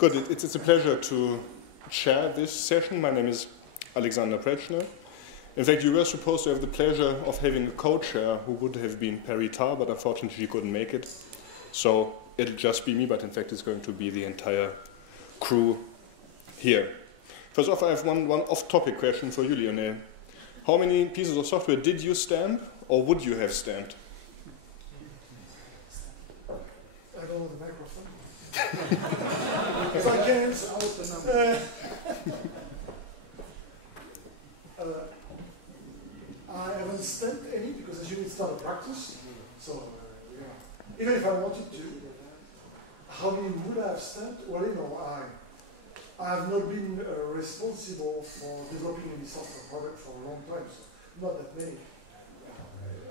Good, it's a pleasure to chair this session. My name is Alexander Pretschner. In fact, you were supposed to have the pleasure of having a co-chair who would have been Perry Tarr, but unfortunately she couldn't make it. So it'll just be me, but in fact it's going to be the entire crew here. First off, I have one off-topic question for you, Lionel. How many pieces of software did you stamp, or would you have stamped? I don't know the microphone. So I can answer out the number. I haven't stamped any because as you need to start a practice. So yeah. Even if I wanted to, how many would I have stamped? Well, you know, I have not been responsible for developing any software product for a long time, so not that many.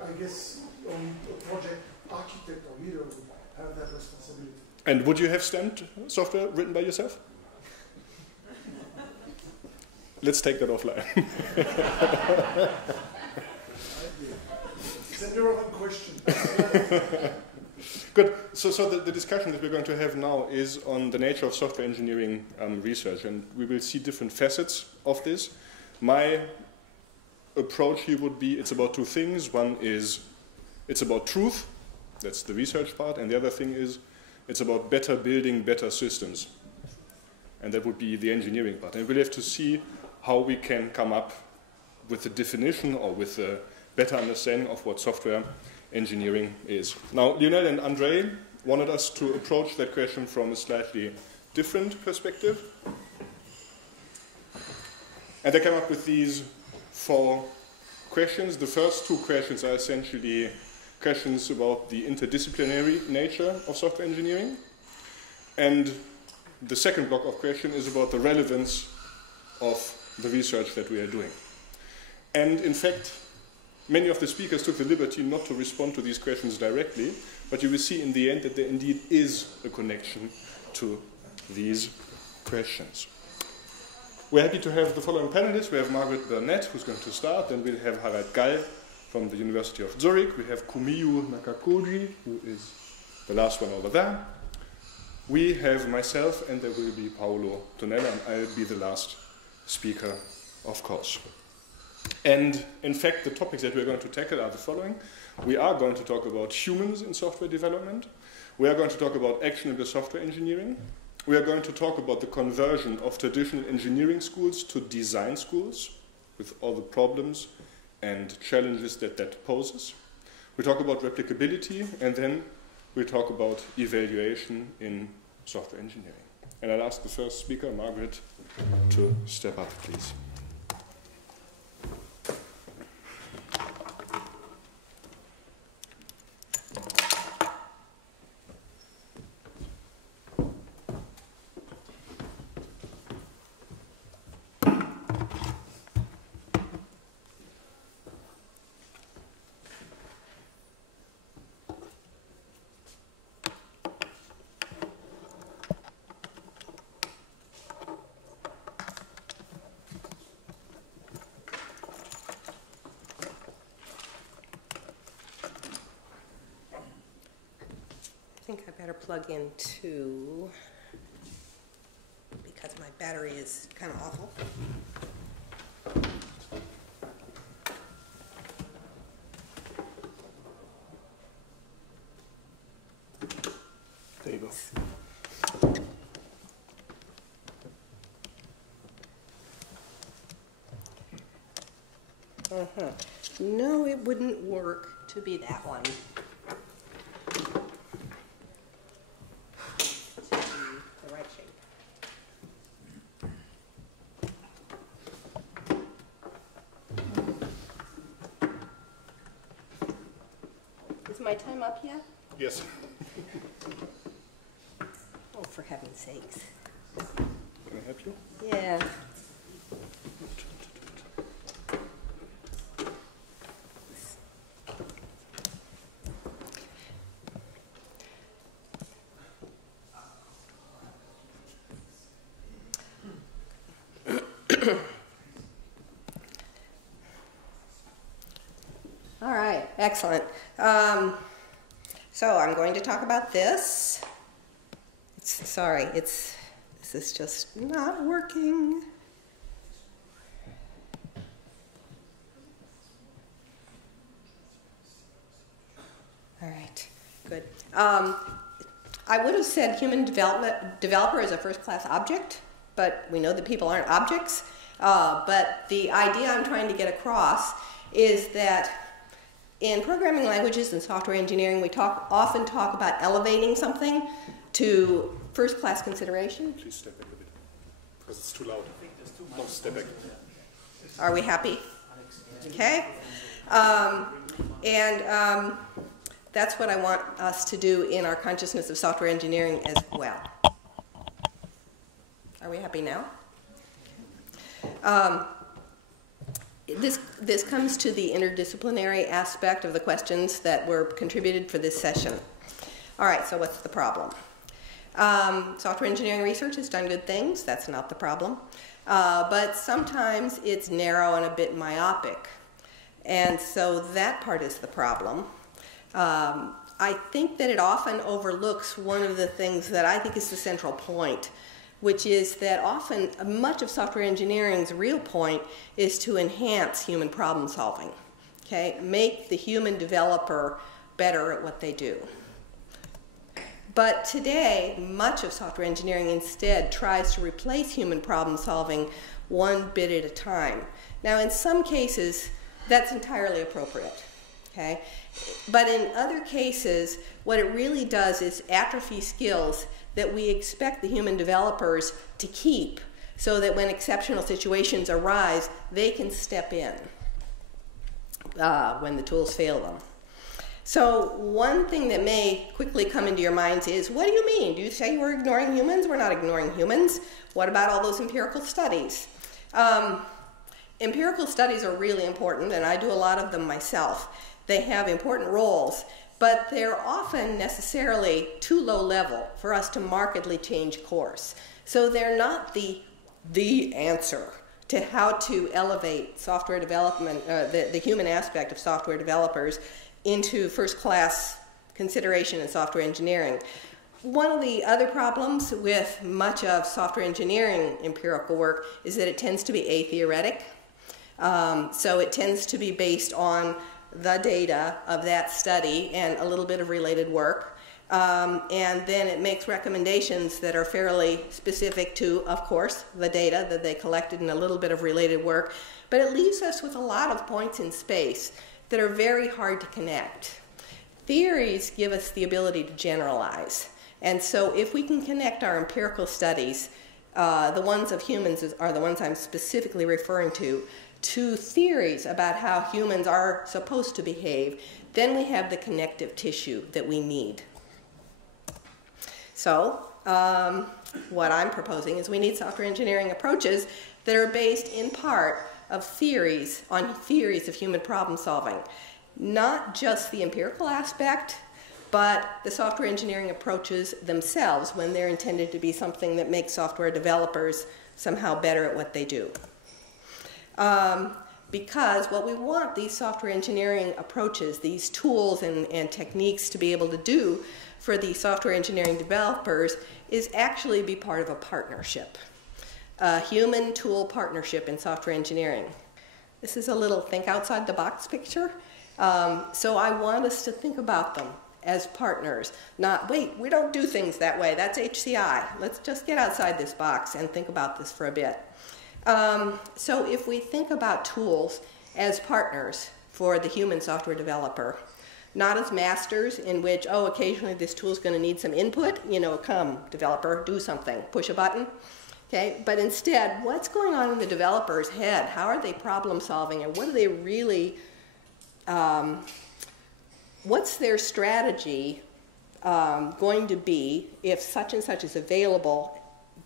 I guess only a project architect or leader would have that responsibility. And would you have stamped software written by yourself? Let's take that offline. It's an irrelevant question. Good. So the discussion that we're going to have now is on the nature of software engineering research, and we will see different facets of this. My approach here would be it's about two things. One is it's about truth, that's the research part, and the other thing is it's about better building better systems, and that would be the engineering part. And we'll have to see how we can come up with a definition or with a better understanding of what software engineering is. Now, Lionel and Andre wanted us to approach that question from a slightly different perspective. And they came up with these 4 questions. The first 2 questions are essentially questions about the interdisciplinary nature of software engineering. And the second block of questions is about the relevance of the research that we are doing. And in fact, many of the speakers took the liberty not to respond to these questions directly, but you will see in the end that there indeed is a connection to these questions. We're happy to have the following panelists. We have Margaret Burnett, who's going to start, then we'll have Harald Gall from the University of Zurich. We have Kumiyo Nakakoji, who is the last one over there. We have myself, and there will be Paolo, Tonella, and I'll be the last speaker, of course. And in fact, the topics that we're going to tackle are the following. We are going to talk about humans in software development. We are going to talk about actionable software engineering. We are going to talk about the conversion of traditional engineering schools to design schools, with all the problems and challenges that poses. We talk about replicability, and then we talk about evaluation in software engineering. And I'll ask the first speaker, Margaret, to step up, please. I think I better plug in 2 because my battery is kind of awful. There you go. No, it wouldn't work to be that one. The right shape. Is my time up yet? Yes. Oh, for heaven's sakes. Can I help you? Yeah. All right, excellent. So I'm going to talk about this. It's This is just not working. All right, good. I would have said human developer is a first-class object, but we know that people aren't objects. But the idea I'm trying to get across is that in programming languages and software engineering, we often talk about elevating something to first-class consideration. Please step back a bit, because it's too loud. No, step back. Are we happy? Okay. That's what I want us to do in our consciousness of software engineering as well. Are we happy now? This comes to the interdisciplinary aspect of the questions that were contributed for this session. All right, so what's the problem? Software engineering research has done good things. That's not the problem. But sometimes it's narrow and a bit myopic. And so that part is the problem. I think that it often overlooks one of the things that I think is the central point, which is that often much of software engineering's real point is to enhance human problem solving, okay? Make the human developer better at what they do. But today, much of software engineering instead tries to replace human problem solving one bit at a time. Now, in some cases, that's entirely appropriate, okay? But in other cases, what it really does is atrophy skills that we expect the human developers to keep so that when exceptional situations arise, they can step in when the tools fail them. So one thing that may quickly come into your minds is, what do you mean? Do you say we're ignoring humans? We're not ignoring humans. What about all those empirical studies? Empirical studies are really important, and I do a lot of them myself. They have important roles, but they're often necessarily too low level for us to markedly change course. So they're not the answer to how to elevate software development, the human aspect of software developers into first-class consideration in software engineering. One of the other problems with much of software engineering empirical work is that it tends to be atheoretic. So it tends to be based on the data of that study and a little bit of related work. And then it makes recommendations that are fairly specific to, of course, the data that they collected and a little bit of related work. But it leaves us with a lot of points in space that are very hard to connect. Theories give us the ability to generalize. And so if we can connect our empirical studies, the ones of humans are the ones I'm specifically referring to theories about how humans are supposed to behave, then we have the connective tissue that we need. So what I'm proposing is we need software engineering approaches that are based in part on theories of human problem solving. Not just the empirical aspect, but the software engineering approaches themselves when they're intended to be something that makes software developers somehow better at what they do. Because what we want these software engineering approaches, these tools and techniques to be able to do for the software engineering developers is actually be part of a partnership, a human-tool partnership in software engineering. This is a little think outside the box picture. So I want us to think about them as partners, not, wait, we don't do things that way, that's HCI. Let's just get outside this box and think about this for a bit. So if we think about tools as partners for the human software developer, not as masters in which, oh, occasionally this tool is going to need some input, you know, come, developer, do something, push a button. Okay? But instead, what's going on in the developer's head? How are they problem solving, and what are they really, what's their strategy going to be if such and such is available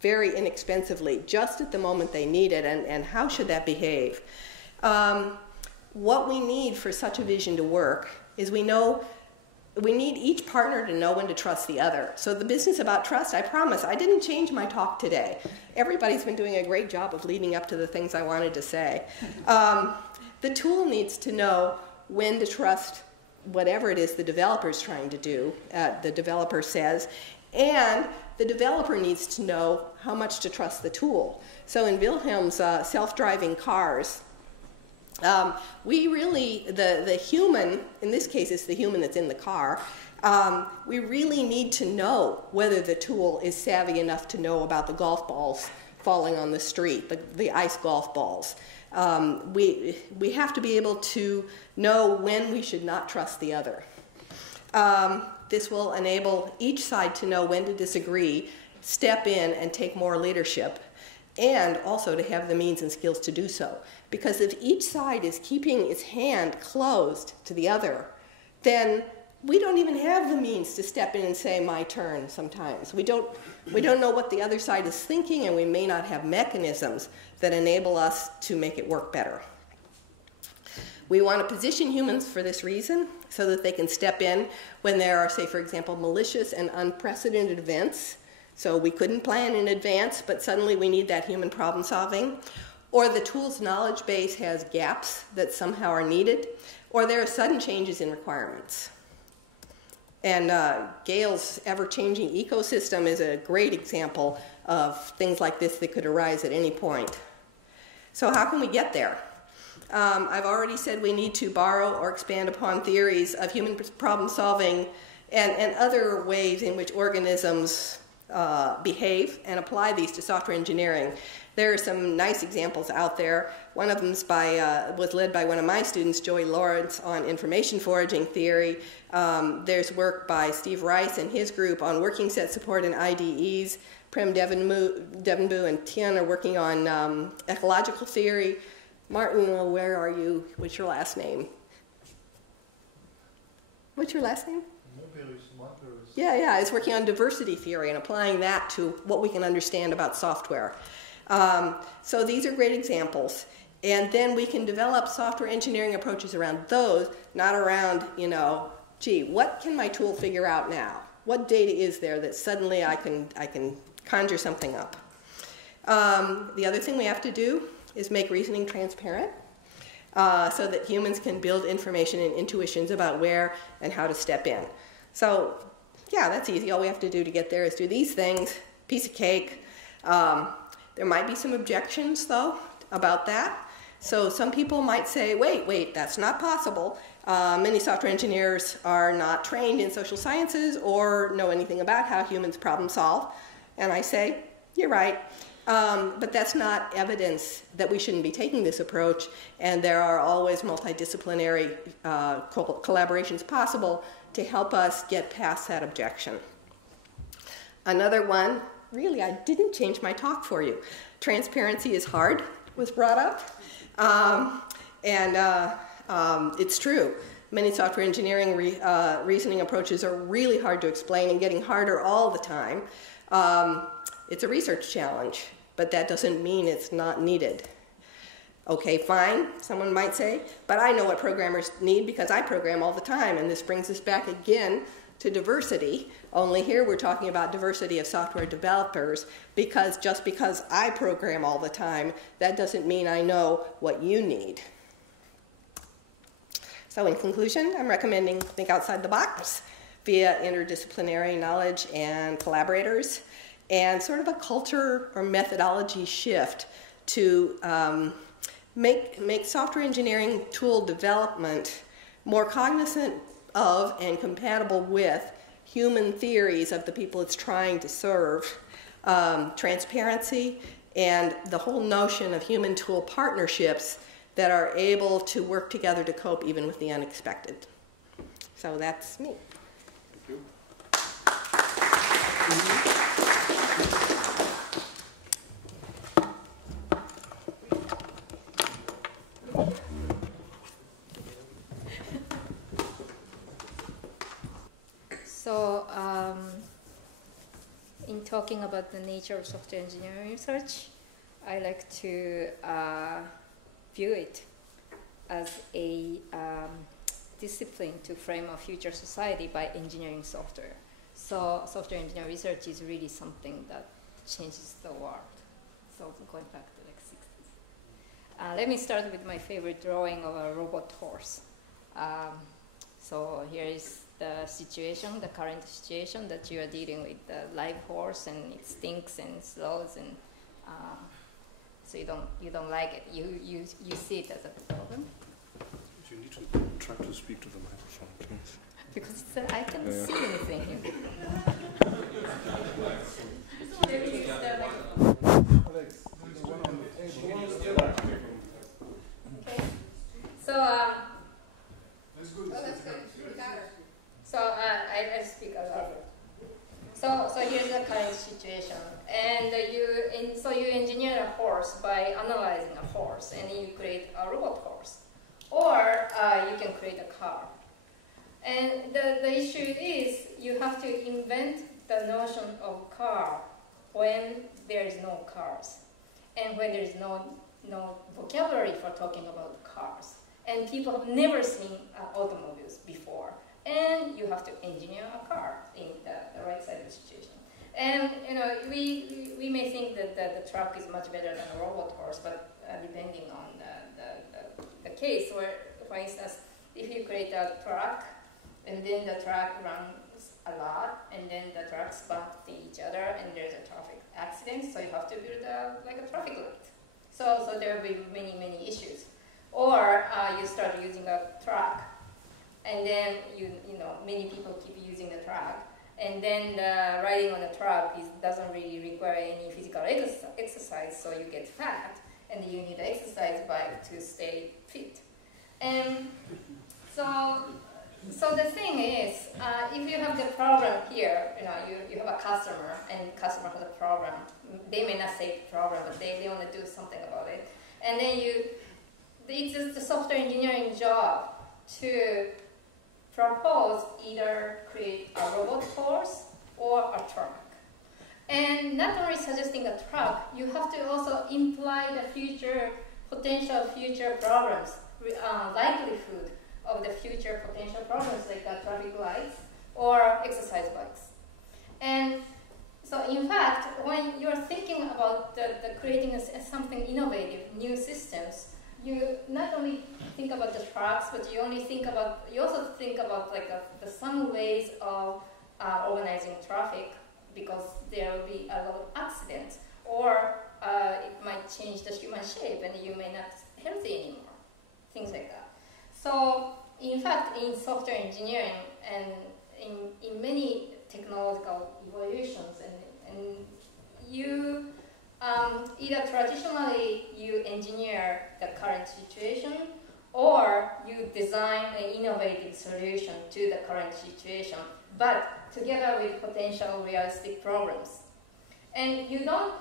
very inexpensively, just at the moment they need it, and how should that behave? What we need for such a vision to work is we need each partner to know when to trust the other. So the business about trust, I promise, I didn't change my talk today. Everybody's been doing a great job of leading up to the things I wanted to say. The tool needs to know when to trust whatever it is the developer's trying to do, the developer says, And the developer needs to know how much to trust the tool. So in Wilhelm's self-driving cars, we really, the human, in this case it's the human that's in the car, we really need to know whether the tool is savvy enough to know about the golf balls falling on the street, the ice golf balls. We have to be able to know when we should not trust the other. This will enable each side to know when to disagree, step in and take more leadership, and also to have the means and skills to do so. Because if each side is keeping its hand closed to the other, then we don't even have the means to step in and say, my turn sometimes. We don't know what the other side is thinking, and we may not have mechanisms that enable us to make it work better. We want to position humans for this reason, so that they can step in when there are, say, for example, malicious and unprecedented events. So we couldn't plan in advance, but suddenly we need that human problem solving. Or the tool's knowledge base has gaps that somehow are needed. Or there are sudden changes in requirements. And Gall's ever-changing ecosystem is a great example of things like this that could arise at any point. So how can we get there? I've already said we need to borrow or expand upon theories of human problem solving and other ways in which organisms behave and apply these to software engineering. There are some nice examples out there. One of them was led by one of my students, Joey Lawrence, on information foraging theory. There's work by Steve Rice and his group on working set support in IDEs. Prem Devenbu and Tian are working on ecological theory. Martin, where are you? What's your last name? What's your last name? Yeah, it's working on diversity theory and applying that to what we can understand about software. So these are great examples. And then we can develop software engineering approaches around those, not around, gee, what can my tool figure out now? What data is there that suddenly I can conjure something up? The other thing we have to do is make reasoning transparent so that humans can build information and intuitions about where and how to step in. So, yeah, that's easy. All we have to do to get there is do these things, piece of cake. There might be some objections, though, about that. So some people might say, wait, that's not possible. Many software engineers are not trained in social sciences or know anything about how humans problem solve. And I say, you're right. But that's not evidence that we shouldn't be taking this approach, and there are always multidisciplinary collaborations possible to help us get past that objection. Another one, really, I didn't change my talk for you. Transparency is hard was brought up, it's true. Many software engineering reasoning approaches are really hard to explain and getting harder all the time. It's a research challenge, but that doesn't mean it's not needed. Okay, fine, someone might say, but I know what programmers need because I program all the time, and this brings us back again to diversity, only here we're talking about diversity of software developers, because just because I program all the time, that doesn't mean I know what you need. So in conclusion, I'm recommending think outside the box via interdisciplinary knowledge and collaborators, and sort of a culture or methodology shift to make software engineering tool development more cognizant of and compatible with human theories of the people it's trying to serve, transparency, and the whole notion of human-tool partnerships that are able to work together to cope even with the unexpected. So that's me. Thank you. So, in talking about the nature of software engineering research, I like to view it as a discipline to frame a future society by engineering software. So, software engineering research is really something that changes the world. So, going back to like 60s. Let me start with my favorite drawing of a robot horse. So here is the situation, the current situation that you are dealing with the live horse, and it stinks and slows, and so you don't like it. You see it as a problem. You need to try to speak to the microphone, please. Because I can't see anything here. Okay. So That's good. We got her. So I speak a lot. So here's the current situation, and so you engineer a horse by analyzing a horse, and you create a robot horse, or you can create a car. And the issue is you have to invent the notion of car when there is no cars, and when there is no vocabulary for talking about cars, and people have never seen automobiles before, and you have to engineer a car in the right side of the situation. And we may think that the truck is much better than a robot horse, but depending on the case, where, for instance, if you create a truck, and then the truck runs a lot, and then the trucks bump into each other, and there's a traffic accident, so you have to build like a traffic light. So there will be many issues. Or you start using a truck, and then many people keep using the truck, and then the riding on the truck doesn't really require any physical exercise, so you get fat, and you need an exercise bike to stay fit. And so the thing is, if you have the problem here, you have a customer, and customer has a problem. They may not say problem, but they want to do something about it. And then it's just the software engineering job to propose either create a robot horse or a truck. And not only suggesting a truck, you have to also imply the potential future problems, likelihood of the future potential problems like traffic lights or exercise bikes. And so in fact, when you're thinking about the creating something innovative, new systems, you not only think about the trucks, but you also think about some ways of organizing traffic, because there will be a lot of accidents, or it might change the human shape and you may not be healthy anymore, things like that. So in fact, in software engineering and in many technological evolutions, and you either traditionally you engineer the current situation, or you design an innovative solution to the current situation, but together with potential realistic problems. And you don't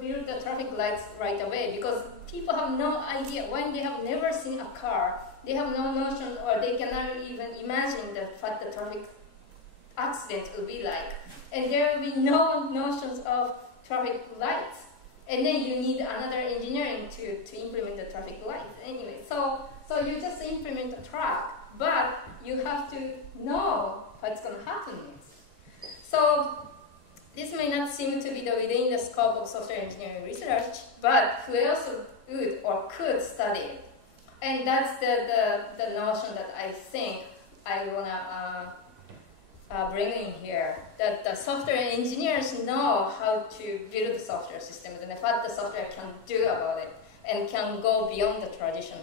build the traffic lights right away, because people have no idea. When they have never seen a car, they have no notion, or they cannot even imagine what the traffic accident will be like. And there will be no notions of traffic lights. And then you need another engineering to implement the traffic light. Anyway, so you just implement a truck, but you have to know what's going to happen next. So this may not seem to be within the scope of software engineering research, but who else would or could study it? And that's the notion that I think I want to bring in here, that the software engineers know how to build software systems and what the software can do about it, and can go beyond the tradition.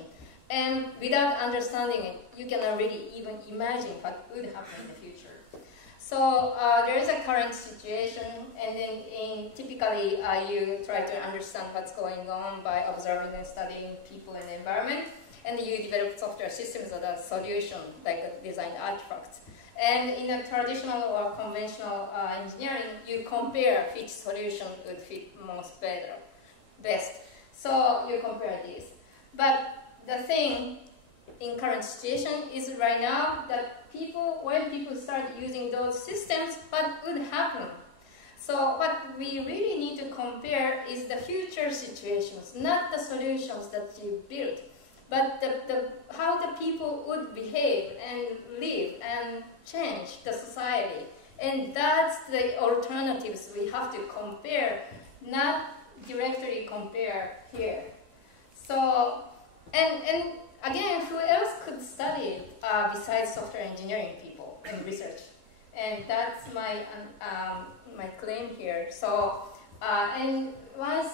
And without understanding it, you cannot really even imagine what would happen in the future. So there is a current situation, and then typically you try to understand what's going on by observing and studying people and the environment, and you develop software systems that are solution, like design artifacts. And in a traditional or conventional engineering, you compare which solution would fit best. So you compare these. But the thing in current situation is right now that when people start using those systems, what would happen? So what we really need to compare is the future situations, not the solutions that you build, but how the people would behave and live and change the society. And that's the alternatives we have to compare, not directly compare here. So, and again, who else could study it besides software engineering people and research? And that's my my claim here. So, and once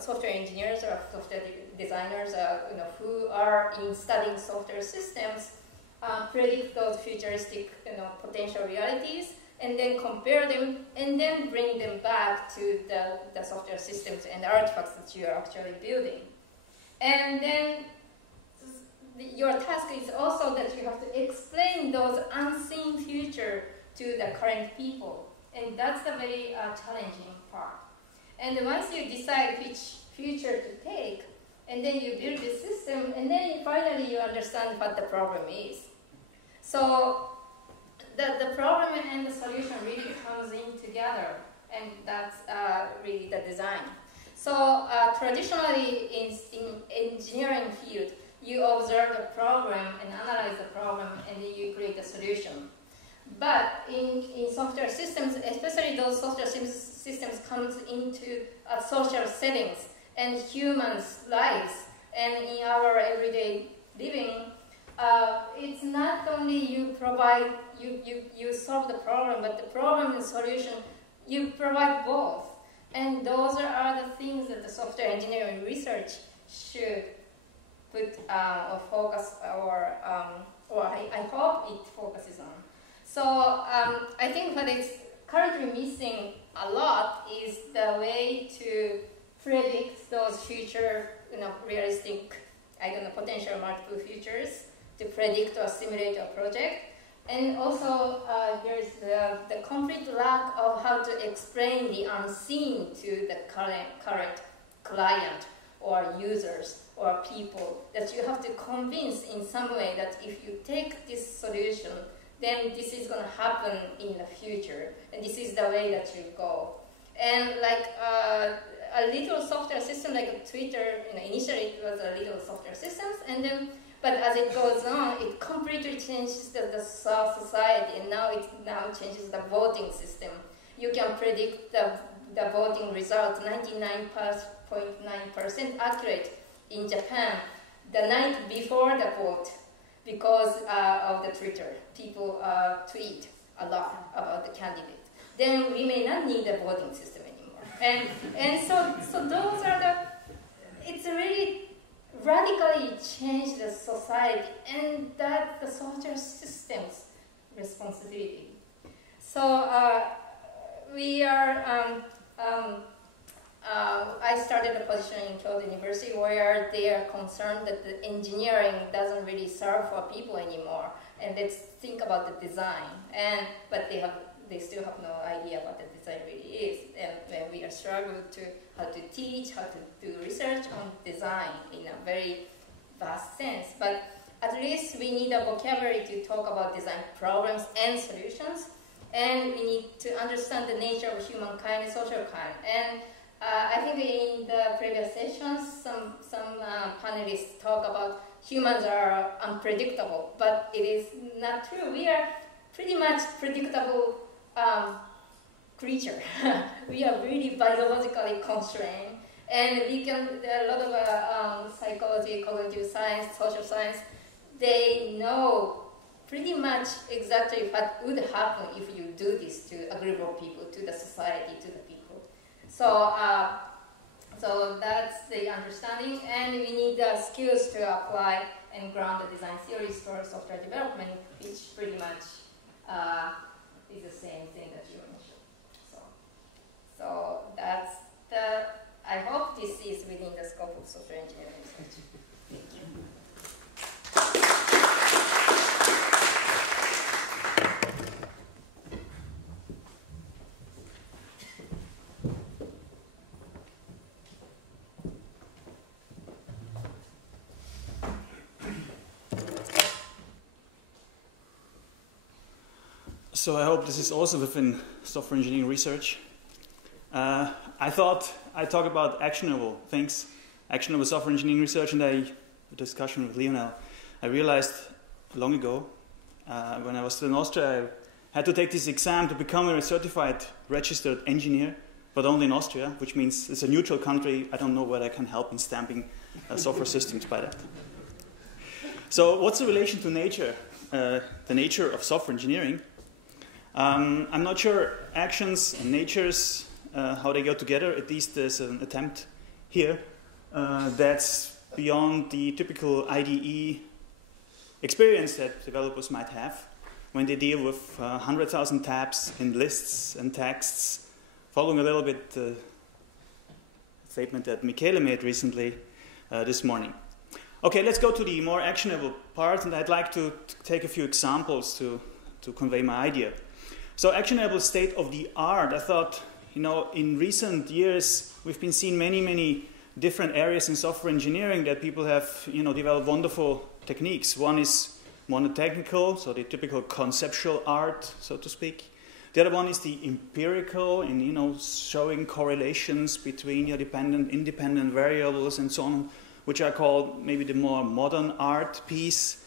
software engineers or software designers, who are in studying software systems, predict those futuristic, potential realities, and then compare them, and then bring them back to the software systems and artifacts that you are actually building. And then your task is also that you have to explain those unseen future to the current people. And that's the very challenging part. And once you decide which future to take, and then you build this system, and then finally you understand what the problem is. So the problem and the solution really comes in together, and that's really the design. So traditionally in engineering field, you observe the problem and analyze the problem, and then you create a solution. But in software systems, especially those software systems comes into social settings and humans' lives, and in our everyday living, it's not only you provide, you solve the problem, but the problem and solution, you provide both. And those are the things that the software engineering research should put or focus, or I hope it focuses on. So I think what is currently missing a lot is the way to predict those future, realistic, potential multiple futures, to predict or simulate a project. And also there's the complete lack of how to explain the unseen to the current client or users or people, that you have to convince in some way that if you take this solution, then this is going to happen in the future, and this is the way that you go. And like a little software system like Twitter, initially it was a little software systems, and then, but as it goes on, it completely changes the society, and now it changes the voting system. You can predict the voting result 99.9% accurate in Japan the night before the vote, because of the Twitter. People tweet a lot about the candidate. Then we may not need a voting system anymore. And so those are it's really radically changed the society, and that's the software systems responsibility. So we are, I started a position in Kyoto University where they are concerned that the engineering doesn't really serve for people anymore, and let's think about the design. But they still have no idea what the design really is, and we are struggling to how to teach, how to do research on design in a very vast sense. But at least we need a vocabulary to talk about design problems and solutions, and we need to understand the nature of humankind and social kind. And I think in the previous sessions, some panelists talk about humans are unpredictable, but it is not true. We are pretty much predictable creature. We are really biologically constrained, and we can. There are a lot of psychology, cognitive science, social science. They know pretty much exactly what would happen if you do this to a group of people, to the society, to the people. So, so that's the understanding, and we need the skills to apply and ground the design theories for software development, which pretty much is the same thing that you mentioned. So that's the. I hope this is within the scope of software engineering research. Thank you. So I hope this is also within software engineering research. I thought I'd talk about actionable things, actionable software engineering research, and the discussion with Lionel. I realized long ago, when I was still in Austria, I had to take this exam to become a certified registered engineer, but only in Austria, which means it's a neutral country. I don't know whether I can help in stamping software systems by that. So what's the relation to nature, the nature of software engineering? I'm not sure actions and natures, how they go together. At least there's an attempt here that's beyond the typical IDE experience that developers might have when they deal with 100,000 tabs in lists and texts, following a little bit the statement that Michele made recently this morning. Okay, let's go to the more actionable part, and I'd like to take a few examples to convey my idea. So actionable state of the art, I thought, in recent years we've been seeing many different areas in software engineering that people have, developed wonderful techniques. One is monotechnical, so the typical conceptual art, so to speak. The other one is the empirical, in showing correlations between your dependent, independent variables and so on, which I call maybe the more modern art piece,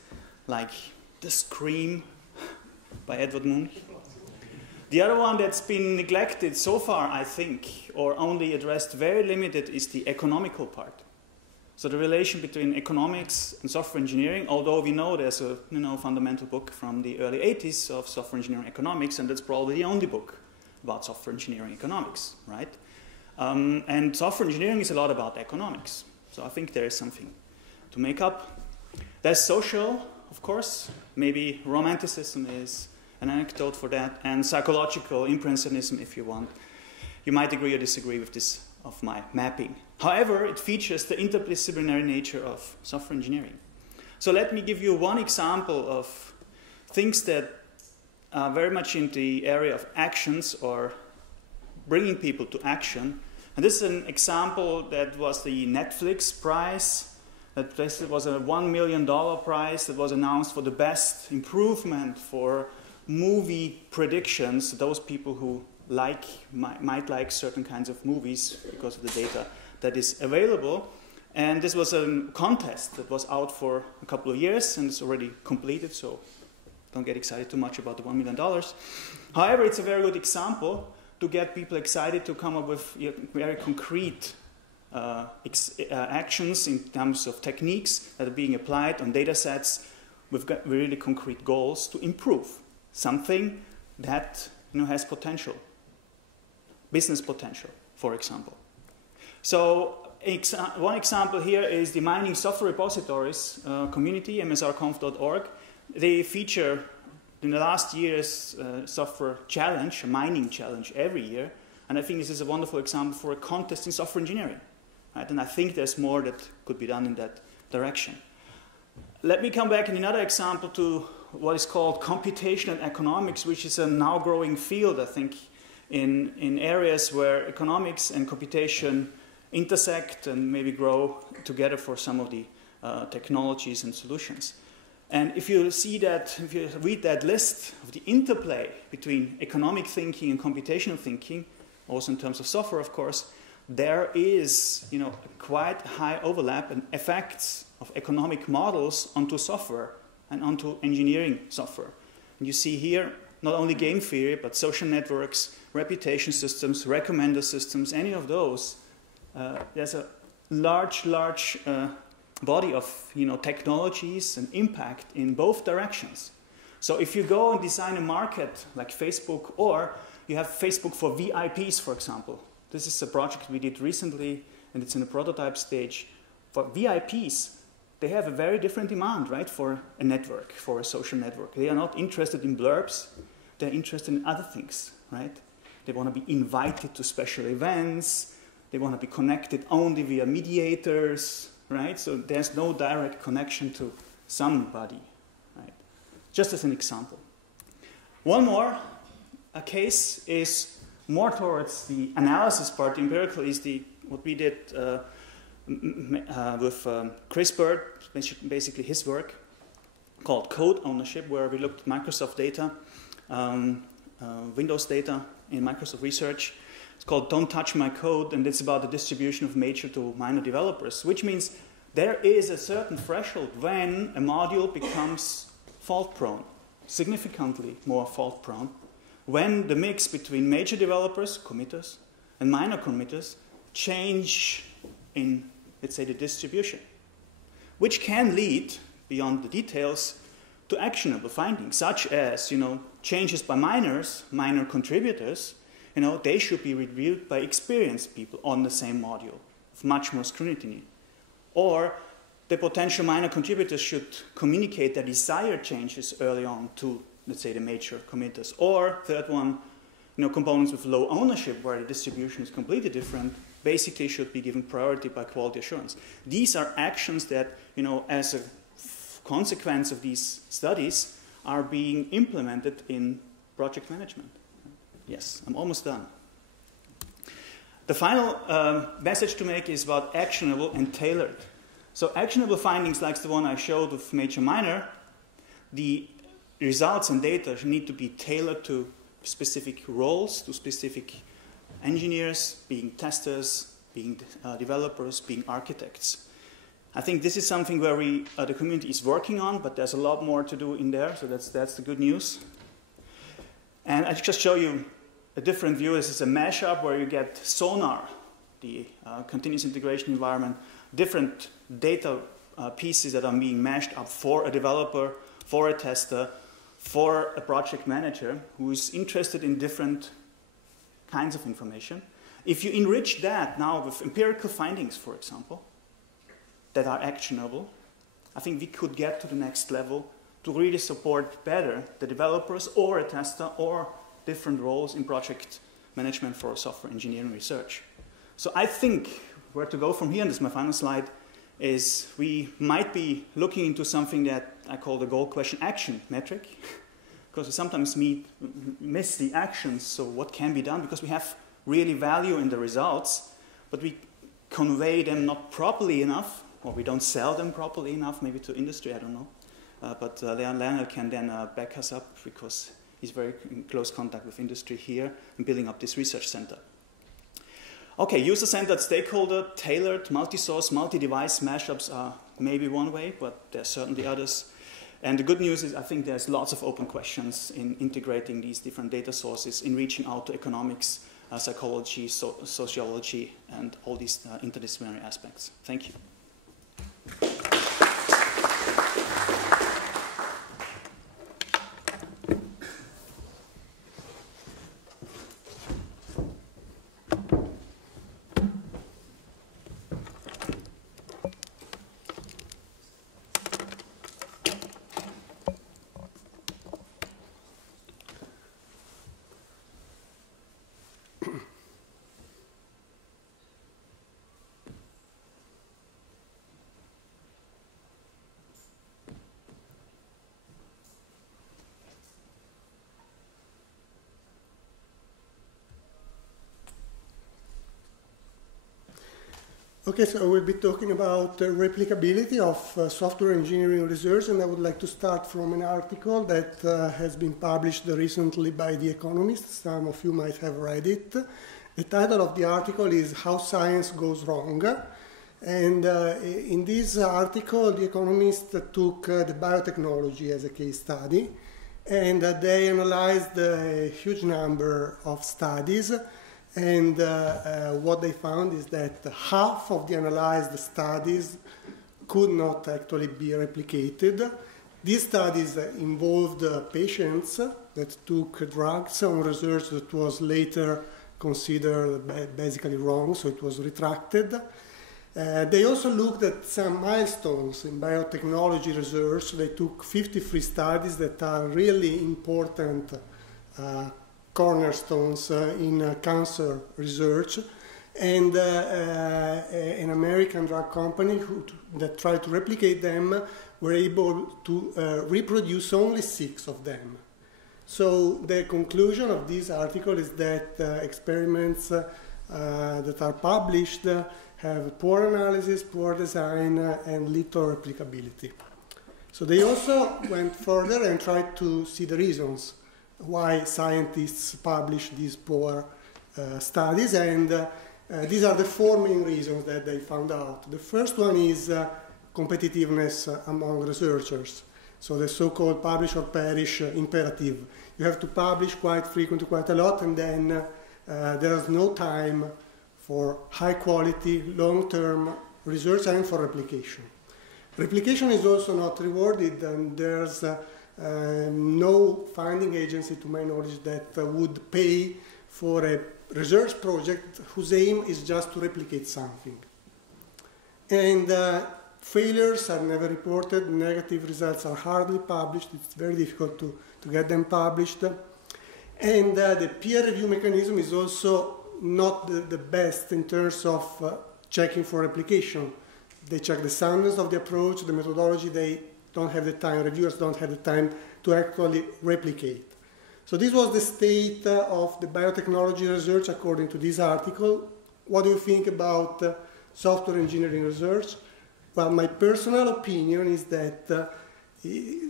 like The Scream by Edvard Munch. The other one that's been neglected so far, I think, or only addressed very limited, is the economical part. So the relation between economics and software engineering, although we know there's a fundamental book from the early 80s of software engineering economics, and that's probably the only book about software engineering economics, right? And software engineering is a lot about economics. So I think there is something to make up. There's social, of course. Maybe romanticism is an anecdote for that, and psychological impressionism, if you want. You might agree or disagree with this of my mapping. However, it features the interdisciplinary nature of software engineering. So let me give you one example of things that are very much in the area of actions or bringing people to action. And this is an example that was the Netflix prize. That was a $1 million prize that was announced for the best improvement for movie predictions. Those people who might like certain kinds of movies because of the data that is available. And this was a contest that was out for a couple of years and it's already completed, so don't get excited too much about the $1 million. However, it's a very good example to get people excited to come up with very concrete actions in terms of techniques that are being applied on data sets with really concrete goals to improve something that has potential, business potential, for example. So one example here is the mining software repositories community, msrconf.org. They feature in the last year's software challenge, a mining challenge every year, and I think this is a wonderful example for a contest in software engineering. Right? And I think there's more that could be done in that direction. Let me come back in another example to what is called computational economics, which is a now growing field, I think, in areas where economics and computation intersect and maybe grow together for some of the technologies and solutions. And if you see that, if you read that list of the interplay between economic thinking and computational thinking, also in terms of software, of course, there is a quite high overlap and effects of economic models onto software and onto engineering software. And you see here not only game theory, but social networks, reputation systems, recommender systems, any of those. There's a large body of technologies and impact in both directions. So if you go and design a market like Facebook, or you have Facebook for VIPs, for example. This is a project we did recently, and it's in the prototype stage. For VIPs, they have a very different demand, right, for a network, for a social network. They are not interested in blurbs. They're interested in other things, right? They want to be invited to special events. They want to be connected only via mediators, right? So there's no direct connection to somebody, right? Just as an example. One more case is more towards the analysis part. The empirical is what we did with Chris Bird, basically his work, called Code Ownership, where we looked at Microsoft data, Windows data in Microsoft Research. It's called Don't Touch My Code, and it's about the distribution of major to minor developers, which means there is a certain threshold when a module becomes fault-prone, significantly more fault-prone, when the mix between major developers, committers, and minor committers change in, let's say, the distribution, which can lead beyond the details to actionable findings, such as, you know, changes by minor contributors. You know, they should be reviewed by experienced people on the same module with much more scrutiny. Or the potential minor contributors should communicate their desired changes early on to, let's say, the major committers. Or third one, you know, components with low ownership where the distribution is completely different basically should be given priority by quality assurance. These are actions that, you know, as a consequence of these studies are being implemented in project management. Yes, I'm almost done. The final message to make is about actionable and tailored. So actionable findings like the one I showed with major minor, the results and data need to be tailored to specific roles, to specific engineers, being testers, being developers, being architects. I think this is something where the community is working on, but there's a lot more to do in there, so that's the good news. And I just show you a different view. This is a mashup where you get Sonar, the continuous integration environment, different data pieces that are being mashed up for a developer, for a tester, for a project manager who is interested in different kinds of information. If you enrich that now with empirical findings, for example, that are actionable, I think we could get to the next level to really support better the developers or a tester or different roles in project management for software engineering research. So I think where to go from here, and this is my final slide, is we might be looking into something that I call the goal question action metric, because we sometimes miss the actions, so what can be done, because we have really value in the results, but we convey them not properly enough, or we don't sell them properly enough, maybe to industry, I don't know. But Lionel can then back us up, because he's very in close contact with industry here and building up this research center. Okay, user-centered, stakeholder, tailored, multi-source, multi-device mashups are maybe one way, but there are certainly others. And the good news is I think there's lots of open questions in integrating these different data sources, in reaching out to economics, psychology, sociology, and all these interdisciplinary aspects. Thank you. Okay, so we'll be talking about the replicability of software engineering research, and I would like to start from an article that has been published recently by The Economist. Some of you might have read it. The title of the article is How Science Goes Wrong. And in this article, The Economist took the biotechnology as a case study, and they analyzed a huge number of studies. And what they found is that half of the analyzed studies could not actually be replicated. These studies involved patients that took drugs on research that was later considered basically wrong, so it was retracted. They also looked at some milestones in biotechnology research. They took 53 studies that are really important cornerstones in cancer research, and an American drug company that tried to replicate them were able to reproduce only 6 of them. So the conclusion of this article is that experiments that are published have poor analysis, poor design, and little replicability. So they also went further and tried to see the reasons why scientists publish these poor studies, and these are the 4 main reasons that they found out. The first one is competitiveness among researchers, so the so-called publish or perish imperative. You have to publish quite frequently, quite a lot, and then there is no time for high-quality, long-term research and for replication. Replication is also not rewarded, and there's no funding agency, to my knowledge, that would pay for a research project whose aim is just to replicate something. And failures are never reported, negative results are hardly published, it's very difficult to get them published. And the peer review mechanism is also not the best in terms of checking for replication. They check the soundness of the approach, the methodology, they don't have the time, reviewers don't have the time to actually replicate. So this was the state of the biotechnology research according to this article. What do you think about software engineering research? Well, my personal opinion is that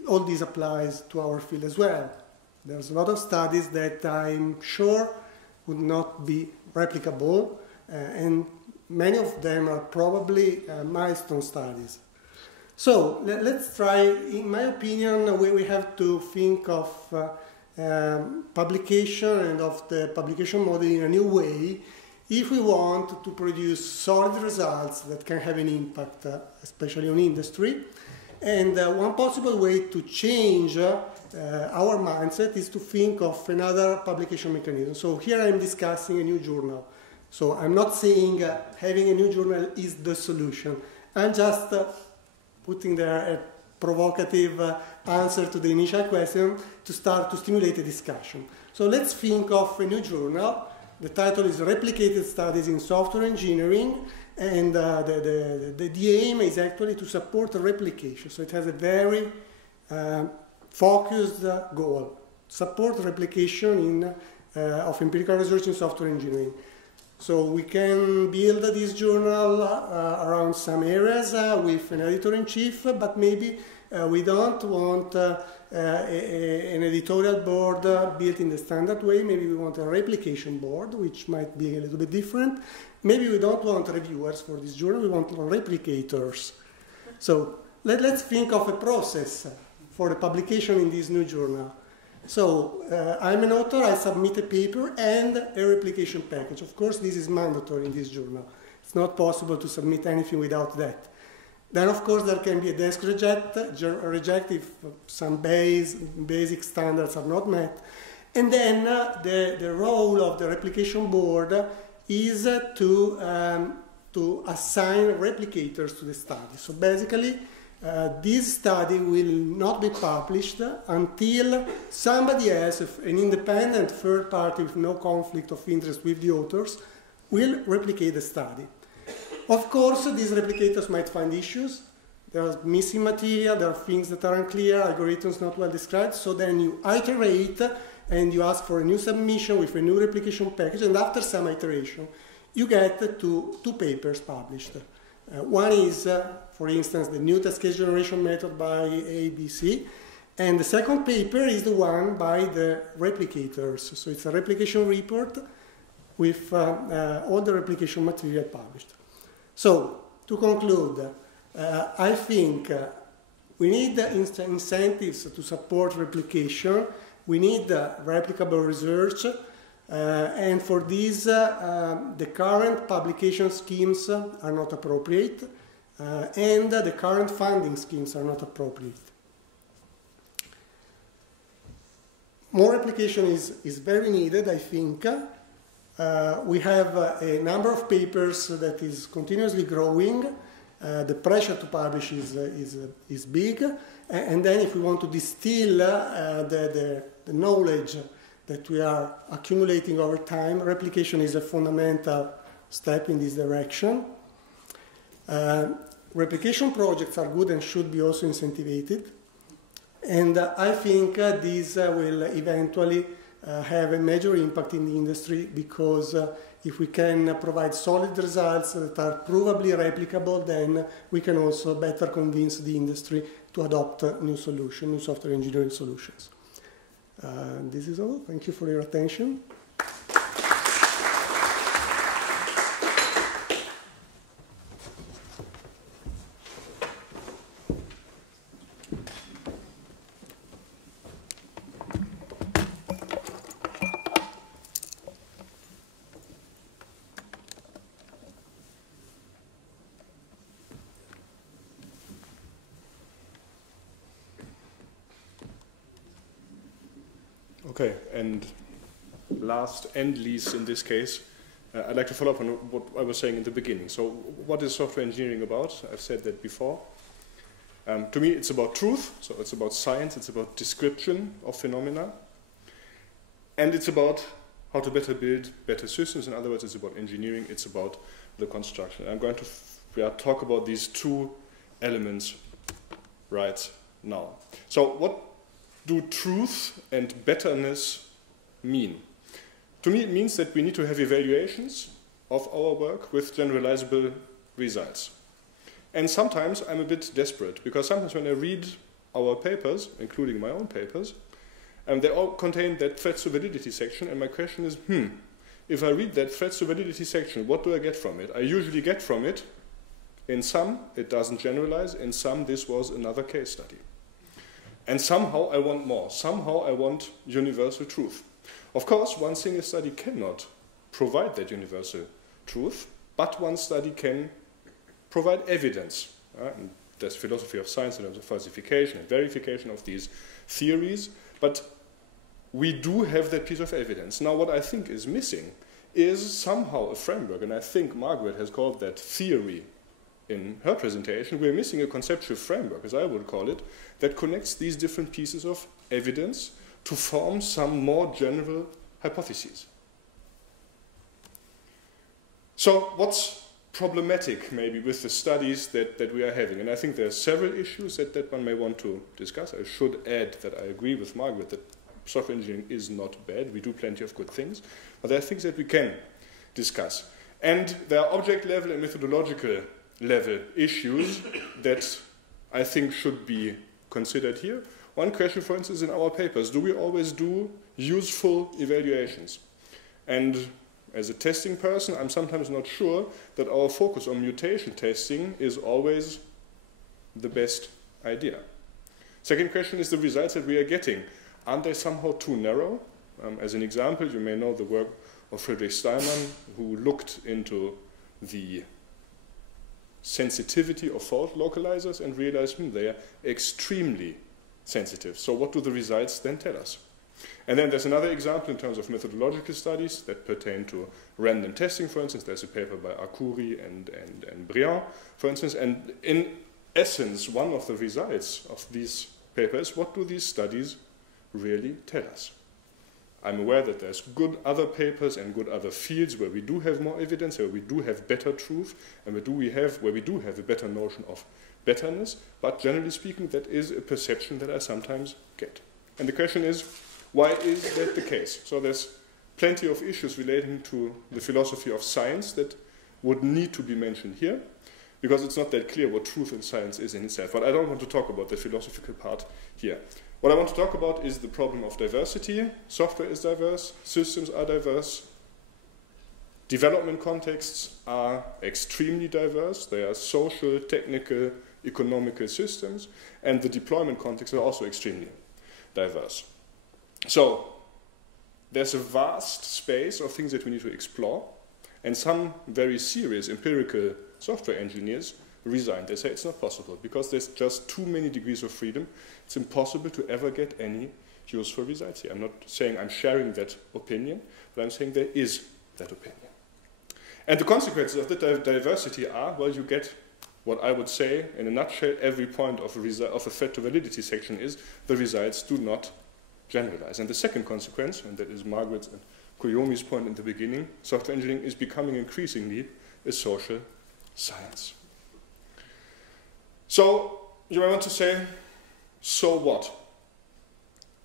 all this applies to our field as well. There's a lot of studies that I'm sure would not be replicable, and many of them are probably milestone studies. So let's try. In my opinion, we have to think of publication and of the publication model in a new way if we want to produce solid results that can have an impact, especially on industry. And one possible way to change our mindset is to think of another publication mechanism. So here I'm discussing a new journal. So I'm not saying having a new journal is the solution. I'm just putting there a provocative answer to the initial question to start to stimulate a discussion. So let's think of a new journal. The title is Replicated Studies in Software Engineering, and the aim is actually to support replication. So it has a very focused goal: support replication of empirical research in software engineering. So we can build this journal around some areas with an editor-in-chief, but maybe we don't want an editorial board built in the standard way. Maybe we want a replication board, which might be a little bit different. Maybe we don't want reviewers for this journal, we want replicators. So let's think of a process for the publication in this new journal. So I'm an author, I submit a paper and a replication package. Of course, this is mandatory in this journal. It's not possible to submit anything without that. Then, of course, there can be a desk reject if some basic standards are not met. And then the role of the replication board is to assign replicators to the study. So basically, this study will not be published until somebody else, an independent third party with no conflict of interest with the authors, will replicate the study. Of course, these replicators might find issues. There are missing material, there are things that are unclear, algorithms not well described, so then you iterate and you ask for a new submission with a new replication package, and after some iteration, you get two papers published. One is, for instance, the new test case generation method by ABC, and the second paper is the one by the replicators. So it's a replication report with all the replication material published. So, to conclude, I think we need incentives to support replication, we need replicable research, and for this, the current publication schemes are not appropriate, and the current funding schemes are not appropriate. More replication is very needed, I think. We have a number of papers that is continuously growing. The pressure to publish is big. And then if we want to distill the knowledge that we are accumulating over time, replication is a fundamental step in this direction. Replication projects are good and should be also incentivized. And I think these will eventually have a major impact in the industry, because if we can provide solid results that are provably replicable, then we can also better convince the industry to adopt new solutions, new software engineering solutions. This is all. Thank you for your attention. Okay, and last and least in this case, I'd like to follow up on what I was saying in the beginning. So what is software engineering about? I've said that before. To me, it's about truth, so it's about science, it's about description of phenomena, and it's about how to better build better systems. In other words, it's about engineering, it's about the construction. I'm going to talk about these two elements right now. So what do truth and betterness mean? To me, it means that we need to have evaluations of our work with generalizable results. And sometimes I'm a bit desperate, because sometimes when I read our papers, including my own papers, they all contain that threats to validity section, and my question is, if I read that threats to validity section, what do I get from it? I usually get from it, in some, it doesn't generalize, in some, this was another case study. And somehow I want more. Somehow I want universal truth. Of course, one single study cannot provide that universal truth, but one study can provide evidence. And there's philosophy of science in terms of falsification and verification of these theories, but we do have that piece of evidence. Now, what I think is missing is somehow a framework, and I think Margaret has called that theory in her presentation. We're missing a conceptual framework, as I would call it, that connects these different pieces of evidence to form some more general hypotheses. So what's problematic maybe with the studies that we are having? And I think there are several issues that one may want to discuss. I should add that I agree with Margaret that software engineering is not bad. We do plenty of good things, but there are things that we can discuss. And there are object level and methodological level issues that I think should be considered here. One question, for instance, in our papers, do we always do useful evaluations? And as a testing person, I'm sometimes not sure that our focus on mutation testing is always the best idea. Second question is the results that we are getting. Aren't they somehow too narrow? As an example, you may know the work of Friedrich Steinmann, who looked into the sensitivity of fault localizers and realized they are extremely sensitive. So what do the results then tell us? And then there's another example in terms of methodological studies that pertain to random testing, for instance. There's a paper by Arcuri and Briand, for instance. And in essence, one of the results of these papers, what do these studies really tell us? I'm aware that there's good other papers and good other fields where we do have more evidence, where we do have better truth, and where we do have a better notion of betterness, but generally speaking, that is a perception that I sometimes get. And the question is, why is that the case? So there's plenty of issues relating to the philosophy of science that would need to be mentioned here, because it's not that clear what truth in science is in itself. But I don't want to talk about the philosophical part here. What I want to talk about is the problem of diversity. Software is diverse, systems are diverse, development contexts are extremely diverse. They are social, technical, economical systems, and the deployment contexts are also extremely diverse. So there's a vast space of things that we need to explore, and some very serious empirical software engineers resign. They say it's not possible because there's just too many degrees of freedom. It's impossible to ever get any useful results here. I'm not saying I'm sharing that opinion, but I'm saying there is that opinion. And the consequences of the diversity are, well, you get what I would say, in a nutshell, every point of a threat to validity section is the results do not generalize. And the second consequence, and that is Margaret's and Koyomi's point in the beginning, software engineering is becoming increasingly a social science. So you might want to say, so what?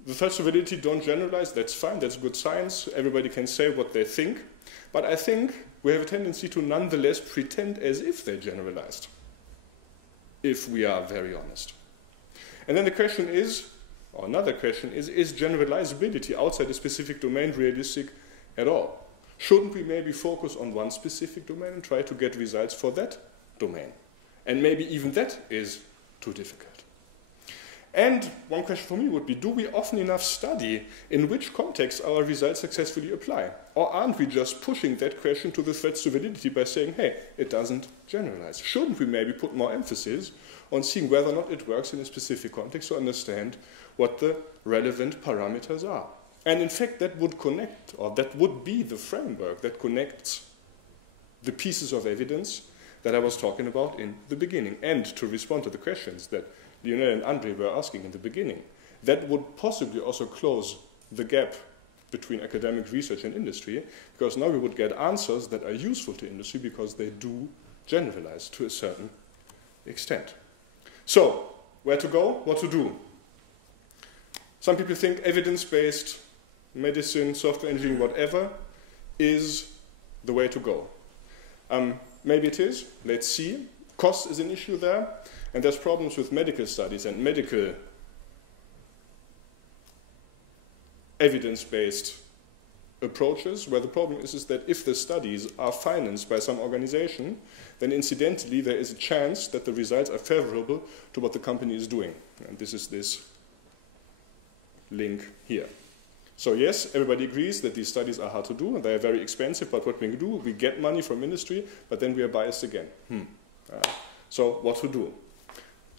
The threats to validity don't generalize, that's fine, that's good science, everybody can say what they think, but I think we have a tendency to nonetheless pretend as if they generalized, if we are very honest. And then the question is, or another question is generalizability outside a specific domain realistic at all? Shouldn't we maybe focus on one specific domain and try to get results for that domain? And maybe even that is too difficult. And one question for me would be, do we often enough study in which context our results successfully apply? Or aren't we just pushing that question to the threats to validity by saying, hey, it doesn't generalize? Shouldn't we maybe put more emphasis on seeing whether or not it works in a specific context to understand what the relevant parameters are? And in fact, that would connect, or that would be the framework that connects the pieces of evidence that I was talking about in the beginning. And to respond to the questions that Lionel and Andre were asking in the beginning, that would possibly also close the gap between academic research and industry, because now we would get answers that are useful to industry because they do generalize to a certain extent. So, where to go? What to do? Some people think evidence-based medicine, software engineering, whatever, is the way to go. Maybe it is. Let's see. Cost is an issue there, and there's problems with medical studies and medical evidence-based approaches, where the problem is that if the studies are financed by some organization, then incidentally there is a chance that the results are favorable to what the company is doing. And this is this link here. So yes, everybody agrees that these studies are hard to do and they are very expensive, but what we do, we get money from industry, but then we are biased again. So what to do?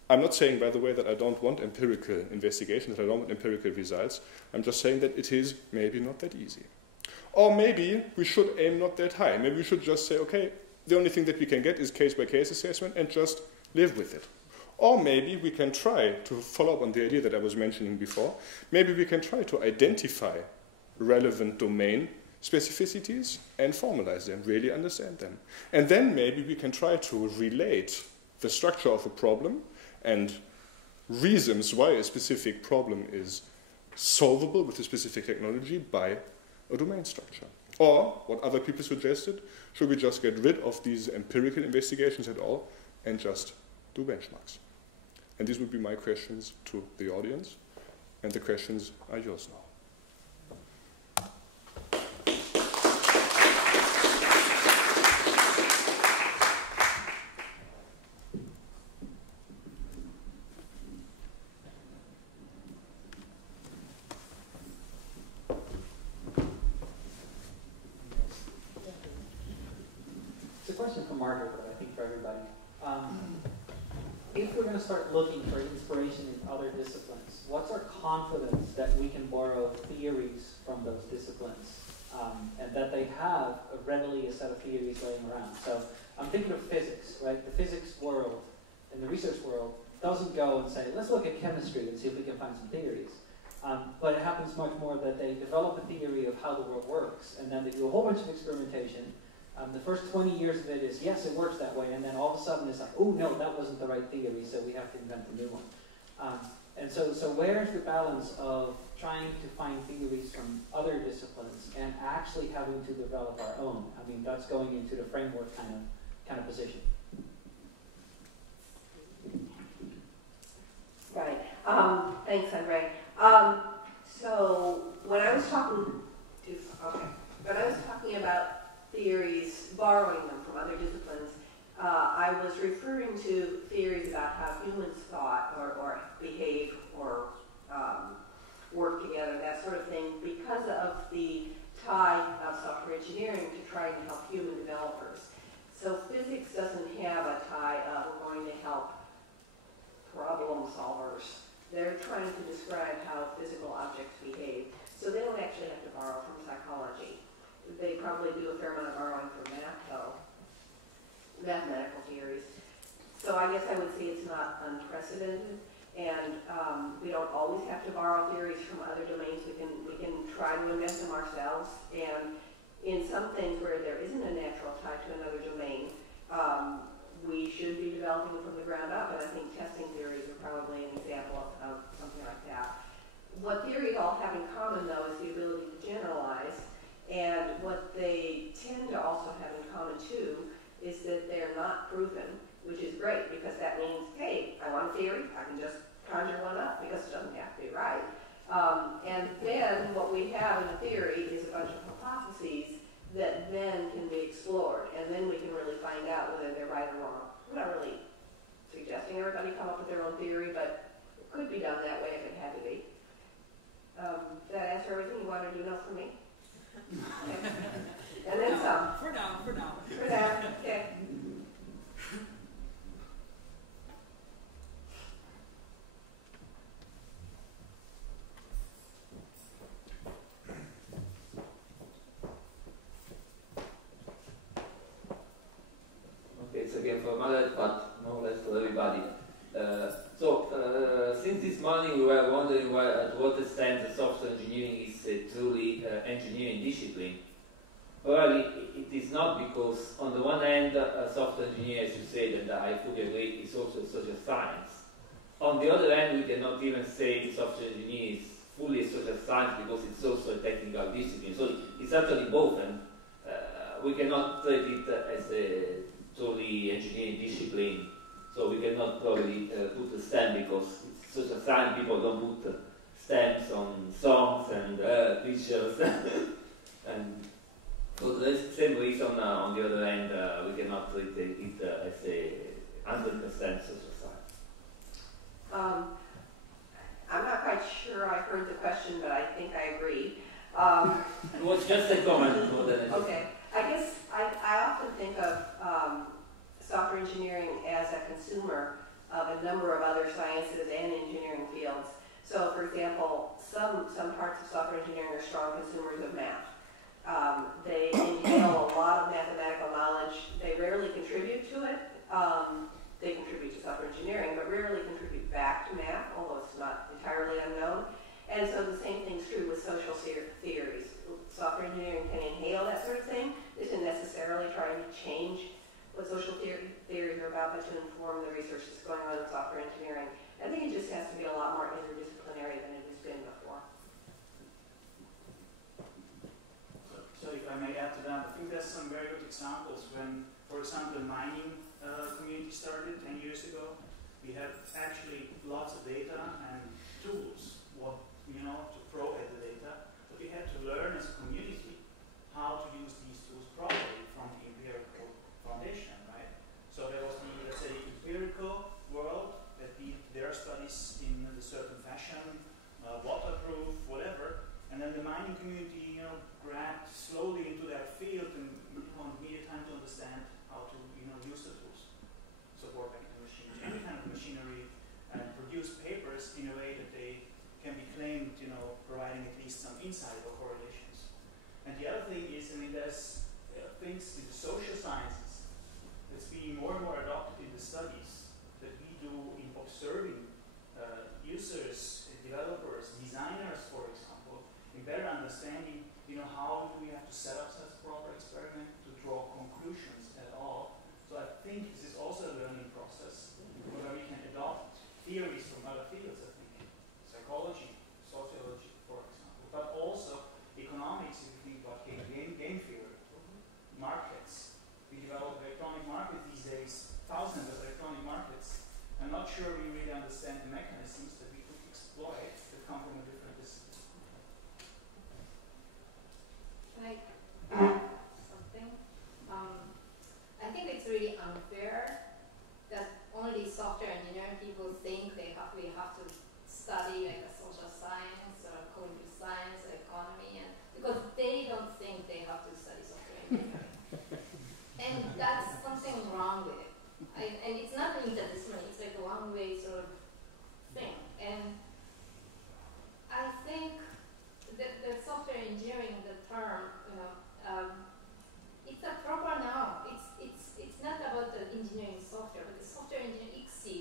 I'm not saying, by the way, that I don't want empirical investigation, that I don't want empirical results. I'm just saying that it is maybe not that easy. Or maybe we should aim not that high. Maybe we should just say, okay, the only thing that we can get is case-by-case assessment and just live with it. Or maybe we can try to follow up on the idea that I was mentioning before. Maybe we can try to identify relevant domain specificities and formalize them, really understand them. And then maybe we can try to relate the structure of a problem and reasons why a specific problem is solvable with a specific technology by a domain structure. Or, what other people suggested, should we just get rid of these empirical investigations at all and just do benchmarks? And these would be my questions to the audience, and the questions are yours now. It's a question for Margaret, but I think for everybody. If we're going to start looking for inspiration in other disciplines, what's our confidence that we can borrow theories from those disciplines and that they have readily a set of theories laying around? So I'm thinking of physics, right? The physics world and the research world doesn't go and say, let's look at chemistry and see if we can find some theories. But it happens much more that they develop a theory of how the world works, and then they do a whole bunch of experimentation. The first 20 years of it is, yes, it works that way, and then all of a sudden it's like, oh no, that wasn't the right theory, so we have to invent a new one. And so where's the balance of trying to find theories from other disciplines and actually having to develop our own? I mean, that's going into the framework kind of position. Right. Thanks, Andre. So when I was talking about theories, borrowing them from other disciplines, I was referring to theories about how humans thought or behave or work together, that sort of thing, because of the tie of software engineering to trying to help human developers. So physics doesn't have a tie of we're going to help problem solvers. They're trying to describe how physical objects behave. So they don't actually have to borrow from psychology. They probably do a fair amount of borrowing from math, though, mathematical theories. So I guess I would say it's not unprecedented, and we don't always have to borrow theories from other domains. We can try to invent them ourselves, and in some things where there isn't a natural tie to another domain, we should be developing from the ground up, and I think testing theories are probably an example of something like that. What theories all have in common, though, is the ability to generalize. And what they tend to also have in common, too, is that they're not proven, which is great, because that means, hey, I want a theory, I can just conjure one up, because it doesn't have to be right. And then what we have in a theory is a bunch of hypotheses that then can be explored, and then we can really find out whether they're right or wrong. We're not really suggesting everybody come up with their own theory, but it could be done that way if it had to be. Did I answer everything you wanted to know from me? Okay. And then some. For now. For now, okay. Margaret, but more or less for everybody. Since this morning we were wondering to what extent the software engineering is a truly engineering discipline. Well, it is not, because on the one hand, software engineering, as you said, and I fully agree, is also a social science. On the other hand, we cannot even say software engineering is fully a social science because it's also a technical discipline. So it's actually both, and we cannot treat it as a truly engineering discipline. So we cannot probably put a stamp, because it's social science. People don't put stamps on songs and pictures. And for the same reason, on the other hand, we cannot treat it as a 100% social science. I'm not quite sure I heard the question, but I think I agree. It was just a comment more than anything. Okay. I guess I often think of software engineering as a consumer of a number of other sciences and engineering fields. So, for example, some parts of software engineering are strong consumers of math. They entail a lot of mathematical knowledge. They rarely contribute to it. They contribute to software engineering, but rarely contribute back to math, although it's not entirely unknown. And so the same thing's true with social theories. Software engineering can inhale that sort of thing. It isn't necessarily trying to change what social theories are about, but to inform the research that's going on in software engineering. I think it just has to be a lot more interdisciplinary than it has been before. So if I may add to that, I think there's some very good examples when, for example, the mining community started 10 years ago. We had actually lots of data and tools, to provide the data, but we had to learn as a community how to use these tools properly from the empirical foundation, right? So there was the, let's say, empirical world that did their studies in a certain fashion, waterproof, whatever, and then the mining community, grabbed slowly into that field and needed time to understand how to, use the tools, support mechanical machines, any kind of machinery, and produce papers in a way that they can be claimed, providing at least some insight or correlations. And the other thing is, there's things in the social sciences that's being more and more adopted in the studies that we do in observing users, developers, designers, for example, in better understanding, how do we have to set up such a proper experiment to draw conclusions at all. So I think this is also a learning process where we can adopt theories from other fields, I think. Psychology, sociology, for example, but also economics, if you think about game theory, markets. We develop electronic markets these days, thousands of electronic markets. I'm not sure we really understand the mechanisms that we could exploit that come from a different discipline. Can I add something? I think it's really unfair that only software engineering people think we have to study like a social science or cognitive science or economy, and because they don't think they have to study software engineering. And that's something wrong with it. And it's not interdisciplinary, it's like a one-way sort of thing. And I think that the software engineering, the term, it's a proper noun. It's not about the engineering software, but the software engineering,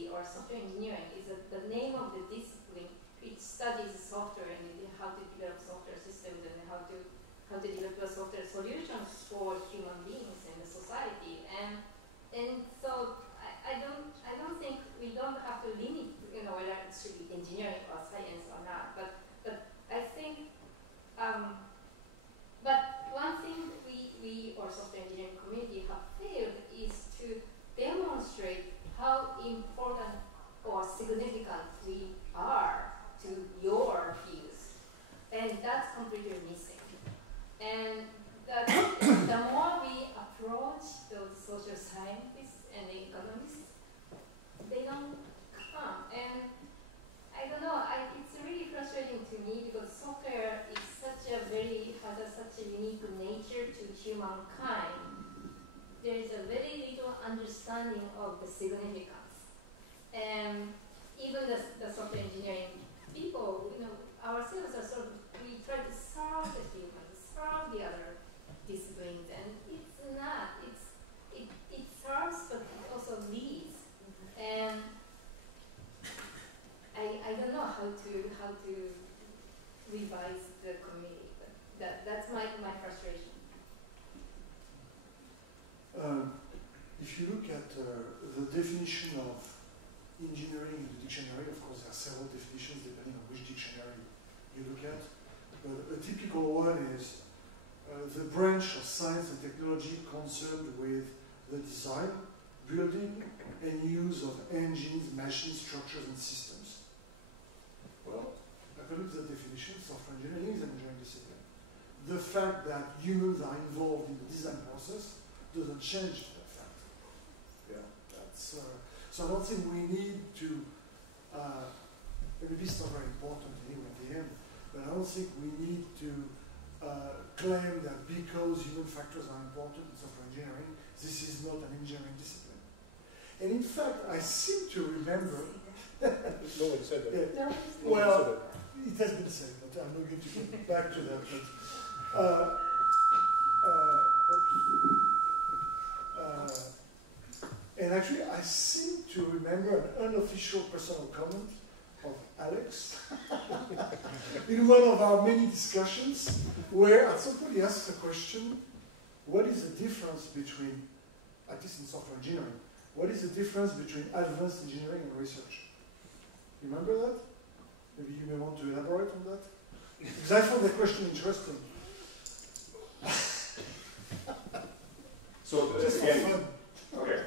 or software engineering, is the name of the discipline which studies software and how to develop software systems and how to develop software solutions for human beings and the society. And so I don't think we don't have to limit, whether it should be engineering or science or not. But I think, but one thing we or software engineering community have failed is to demonstrate how important or significant we are to your fields, and that's completely missing. And the more we approach those social scientists and economists, they don't come. And I don't know, it's really frustrating to me because software is has such a unique nature to humankind. There is a very little understanding of the significance. And even the software engineering people, ourselves are we try to serve the humans, serve the other disciplines, and it's not. It serves, but it also leads the committee. But that's my frustration. If you look at the definition of engineering in the dictionary, of course there are several definitions depending on which dictionary you look at. But a typical one is the branch of science and technology concerned with the design, building, and use of engines, machines, structures, and systems. Well, according to the definition, software engineering is an engineering discipline. The fact that humans are involved in the design process doesn't change that fact. Yeah, that's, so I don't think we need to, maybe it's not very important anyway at the end, but I don't think we need to claim that because human factors are important in software engineering, this is not an engineering discipline. And in fact, I seem to remember... No one said that. Yeah, well, it has been said, but I'm not going to get back to that. But, and actually, I seem to remember an unofficial personal comment of Alex in one of our many discussions, where at some point he asked the question, what is the difference between, at least in software engineering, what is the difference between advanced engineering and research? You remember that? Maybe you may want to elaborate on that? Because I found the question interesting. So just again, for fun. okay.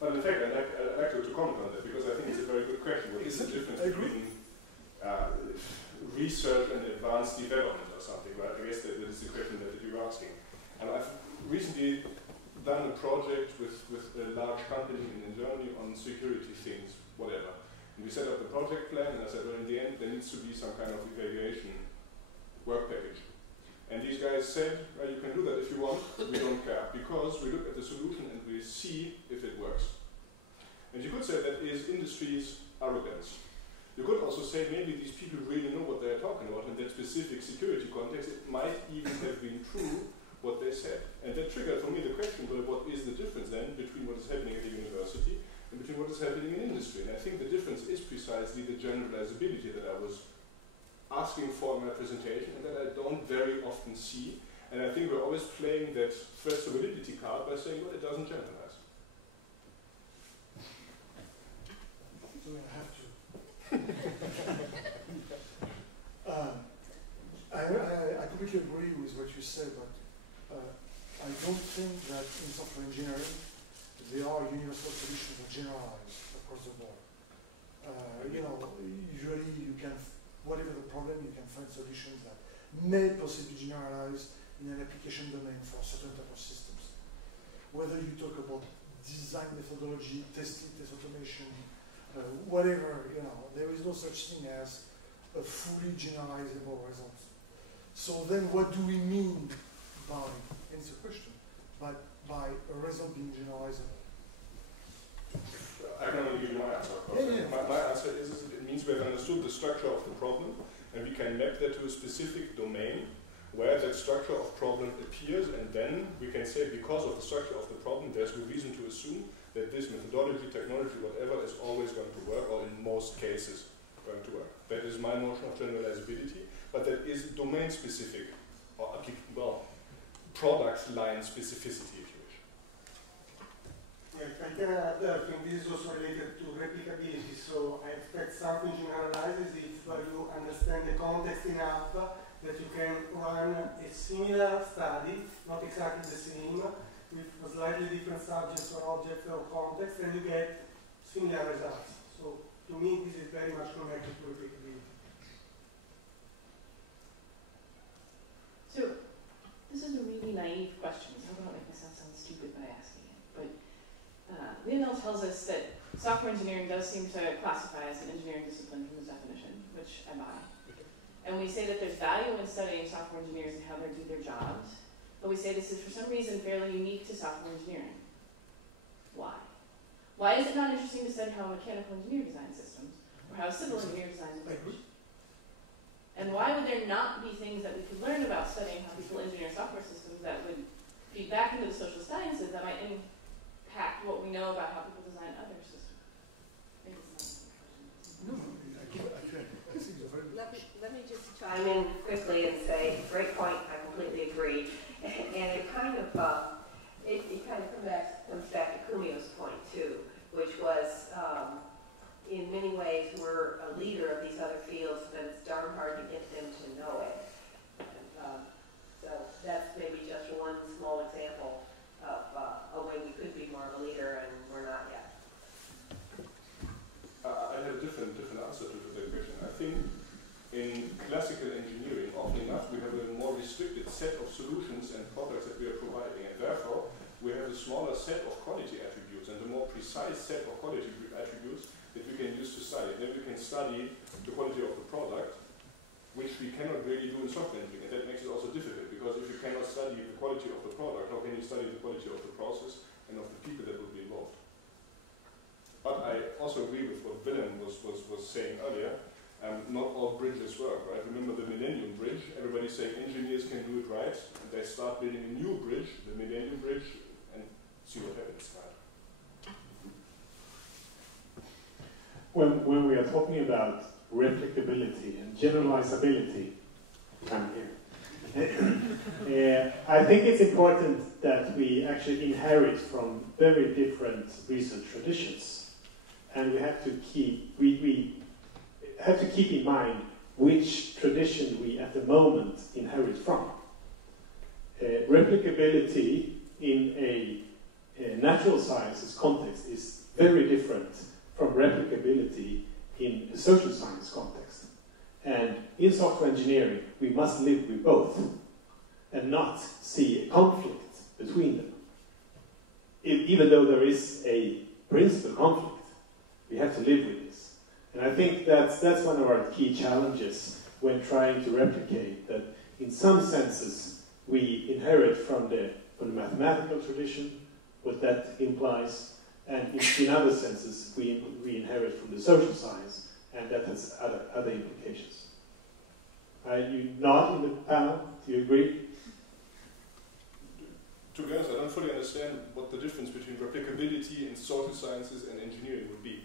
But in fact, I'd like to comment on that because I think it's a very good question. What is the difference between research and advanced development or something, right? I guess that is the question that you're asking. And I've recently done a project with a large company in Germany on security things, whatever. And we set up the project plan, and I said, well, in the end, there needs to be some kind of evaluation work package. And these guys said, well, you can do that if you want, we don't care, because we look at the solution and we see if it works. And you could say that is industry's arrogance. You could also say maybe these people really know what they're talking about in that specific security context. It might even have been true what they said. And that triggered for me the question, well, what is the difference then between what is happening at a university and between what is happening in industry? And I think the difference is precisely the generalizability that I was asking for in my presentation and that I don't very often see. And I think we're always playing that first validity card by saying, well, it doesn't generalize. So I have to. I completely agree with what you said, but I don't think that in software engineering there are universal solutions that generalize across the board. You know, usually you can, whatever the problem, you can find solutions that may possibly generalize in an application domain for certain type of systems. Whether you talk about design methodology, testing, test automation, whatever, you know, there is no such thing as a fully generalizable result. So then what do we mean by, answer the question, by a result being generalizable? I can only give you my answer, of course. Yeah. My answer is it means we have understood the structure of the problem and we can map that to a specific domain where that structure of problem appears, and then we can say because of the structure of the problem there's no reason to assume that this methodology, technology, whatever is always going to work, or in most cases going to work. That is my notion of generalizability, but that is domain specific, or well, product line specificity, if you wish. Yes, I can add, I think this is also related to replicability, so I expect something generalizes if you understand the context enough that you can run a similar study, not exactly the same, with slightly different subjects or objects or context, and you get similar results. So to me, this is very much connected to replicability. So this is a really naive question, so I hope I don't make myself sound stupid by asking it. But Lionel tells us that software engineering does seem to classify as an engineering discipline from his definition, which I buy. And we say that there's value in studying software engineers and how they do their jobs. But we say this is for some reason fairly unique to software engineering. Why? Why is it not interesting to study how a mechanical engineer designs systems, or how a civil engineer designs a bridge? And why would there not be things that we could learn about studying how people engineer software systems that would feed back into the social sciences that might impact what we know about how people design other systems? chime in quickly and say, great point, I completely agree. And it kind of, comes back to Kumiyo's point too, which was, in many ways, we're a leader of these other fields, but it's darn hard to get them to know it. And, so that's maybe just one small example of a way we could be more of a leader, and we're not yet. I have a different answer to that question. I think in classical engineering, often enough, we have a more restricted set of solutions and products that we are providing, and therefore we have a smaller set of quality attributes and a more precise set of quality attributes that we can use to study. Then we can study the quality of the product, which we cannot really do in software engineering, and that makes it also difficult, because if you cannot study the quality of the product, how can you study the quality of the process and of the people that will be involved? But I also agree with what Willem was saying earlier. Not all bridges work, right? Remember the Millennium Bridge? Everybody saying engineers can do it right, and they start building a new bridge, the Millennium Bridge, and see what happens, right? When we are talking about replicability and generalizability, I'm here. I think it's important that we actually inherit from very different research traditions, and we have to keep in mind which tradition we at the moment inherit from. Replicability in a natural sciences context is very different from replicability in a social science context. And in software engineering, we must live with both and not see a conflict between them. Even though there is a principal conflict, we have to live with this. And I think that's one of our key challenges when trying to replicate, that in some senses we inherit from the mathematical tradition, what that implies, and in other senses we inherit from the social science, and that has other implications. You nod in the panel, do you agree? To be honest, I don't fully understand what the difference between replicability in social sciences and engineering would be.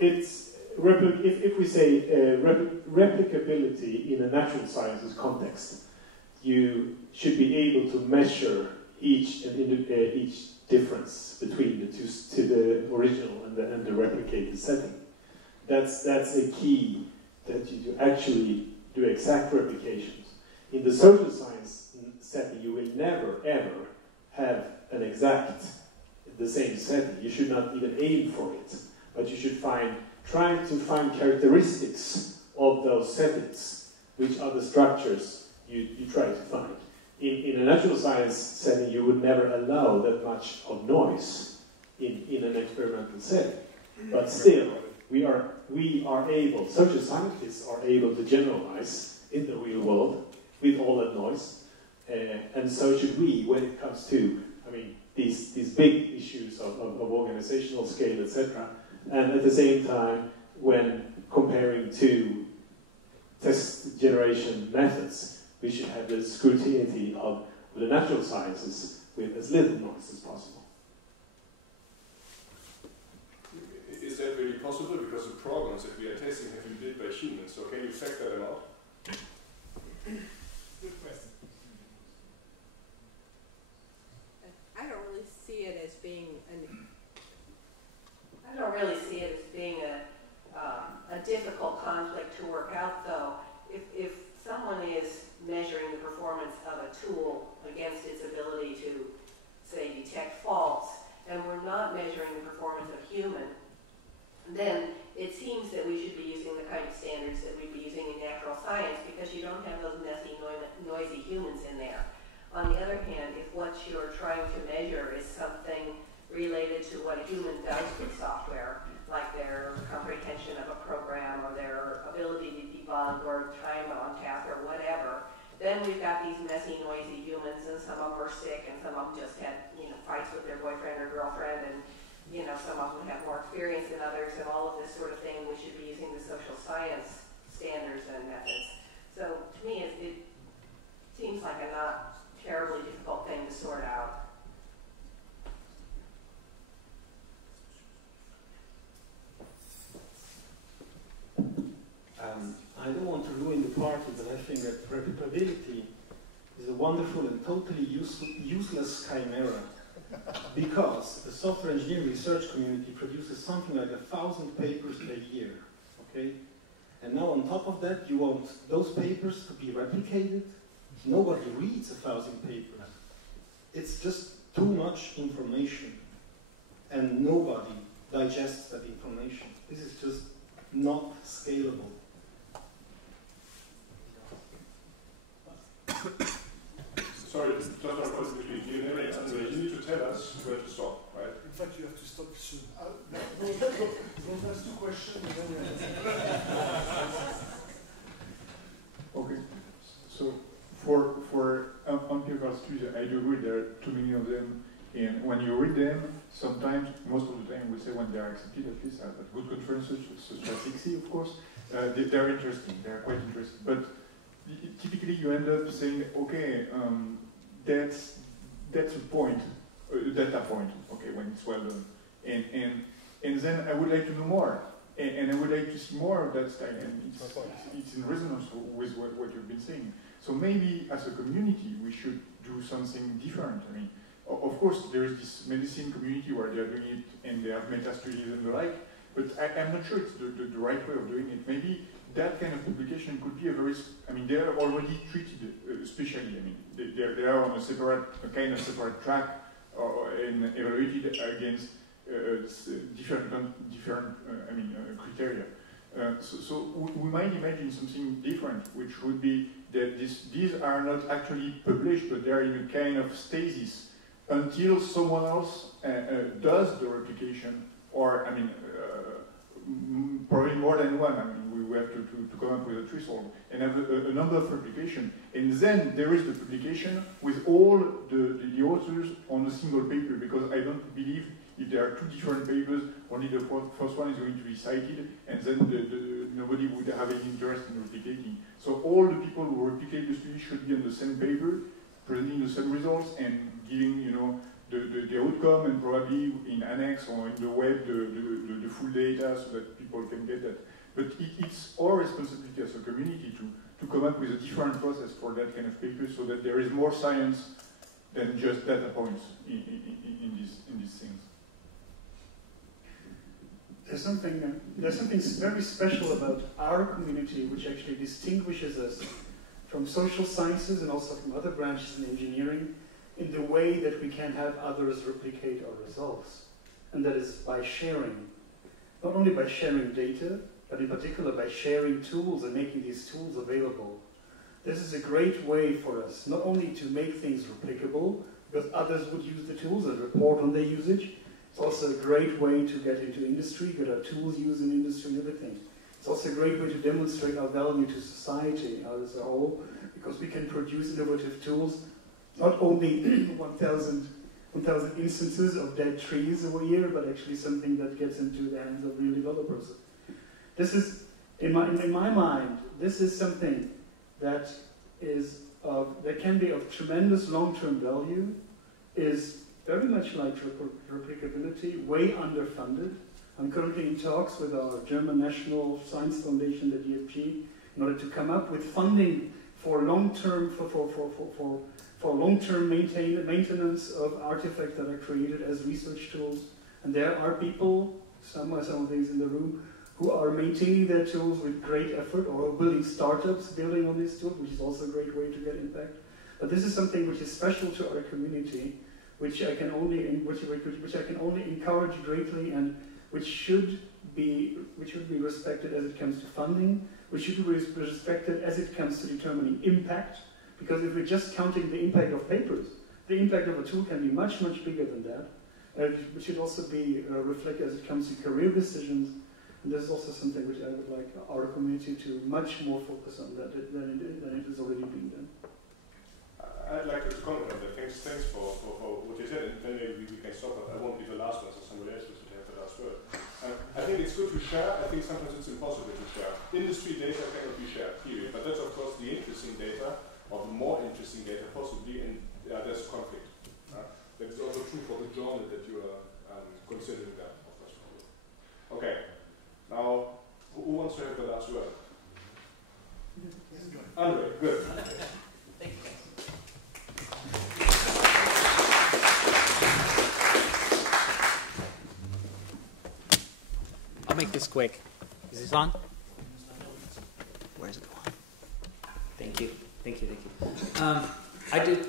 It's if we say replicability in a natural sciences context, you should be able to measure each difference between the original and the replicated setting. That's a key, that you actually do exact replications. In the social science setting, you will never ever have an exact the same setting. You should not even aim for it, but you should try to find characteristics of those settings, which are the structures you try to find. In a natural science setting, you would never allow that much of noise in an experimental setting. But still, we are able, social scientists are able to generalize in the real world with all that noise, and so should we when it comes to, these big issues of organizational scale, etc. And at the same time, when comparing two test generation methods, we should have the scrutiny of the natural sciences with as little noise as possible. Is that really possible? Because the programs that we are testing have been built by humans, so can you factor them out? Good question. I don't really see it as being a difficult conflict to work out, though. If someone is measuring the performance of a tool against its ability to, say, detect faults, and we're not measuring the performance of human, then it seems that we should be using the kind of standards that we'd be using in natural science, because you don't have those messy, noisy humans in there. On the other hand, if what you're trying to measure is something related to what a human does with software, like their comprehension of a program or their ability to debug or time on task or whatever, then we've got these messy, noisy humans, and some of them are sick, and some of them just had fights with their boyfriend or girlfriend, and some of them have more experience than others, and all of this sort of thing. We should be using the social science standards and methods. So to me, it seems like a not terribly difficult thing to sort out. I don't want to ruin think that replicability is a wonderful and totally useless chimera, because the software engineering research community produces something like 1,000 papers a year, okay? And now on top of that, you want those papers to be replicated. Nobody reads 1,000 papers. It's just too much information, and nobody digests that information. This is just not scalable. Sorry, just a question between you and Andre. You need to tell us where to stop, right? In fact, you have to stop soon. Those last two questions, and then you answer. Okay, so for empirical studies, I do agree there are too many of them, and when you read them, sometimes, most of the time, we say when they are accepted, at least at good conferences, such as ICSI, of course, they're interesting, they're quite interesting, but typically you end up saying, okay, that's a point, a data point, okay, when it's well done, and then I would like to know more, and I would like to see more of that style, and it's in resonance with what you've been saying. So maybe as a community we should do something different. I mean, of course there is this medicine community where they are doing it and they have meta studies and the like, but I'm not sure it's the right way of doing it. Maybe that kind of publication could be a very, I mean, they are already treated specially. I mean, they are on a kind of separate track and evaluated against different criteria. So we might imagine something different, which would be that these are not actually published, but they are in a kind of stasis until someone else does the replication, or I mean, probably more than one. I mean, we have to come up with a threshold and have a number of replication, and then there is the publication with all the authors on a single paper, because I don't believe if there are two different papers, only the first one is going to be cited, and then nobody would have any interest in replicating. So all the people who replicate the study should be on the same paper, presenting the same results, and giving, you know, the outcome, and probably in annex or in the web the full data, so that people can get that. But it's our responsibility as a community to come up with a different process for that kind of paper, so that there is more science than just data points in these things. There's something very special about our community, which actually distinguishes us from social sciences and also from other branches in engineering, in the way that we can have others replicate our results. And that is by sharing. Not only by sharing data, but in particular by sharing tools and making these tools available. This is a great way for us, not only to make things replicable, because others would use the tools and report on their usage. It's also a great way to get into industry, get our tools used in industry and everything. It's also a great way to demonstrate our value to society as a whole, because we can produce innovative tools, not only 1,000 instances of dead trees a year, but actually something that gets into the hands of real developers. This is, in my mind, this is something that that can be of tremendous long-term value, is very much like replicability, way underfunded. I'm currently in talks with our German National Science Foundation, the DFG, in order to come up with funding for long-term long-term maintenance of artifacts that are created as research tools. And there are people, some of these in the room, who are maintaining their tools with great effort, or building startups building on these tools, which is also a great way to get impact. But this is something which is special to our community, which I can only encourage greatly, and which should be respected as it comes to funding, which should be respected as it comes to determining impact. Because if we're just counting the impact of papers, the impact of a tool can be much, much bigger than that. It should also be reflected as it comes to career decisions. And this is also something which I would like our community to much more focus on than it has already been done. I'd like to comment on that. Thanks for what you said, and then maybe we can stop, but I won't be the last one, so somebody else will have the last word. I think it's good to share. I think sometimes it's impossible to share. Industry data cannot be shared, period. But that's, of course, the interesting data, or the more interesting data possibly, and there's conflict. That is also true for the journal that you are considering that, of course. Okay. Now, who wants to have the last word? Andre, good. quick. Is this on? Where's it going? Thank you. Thank you.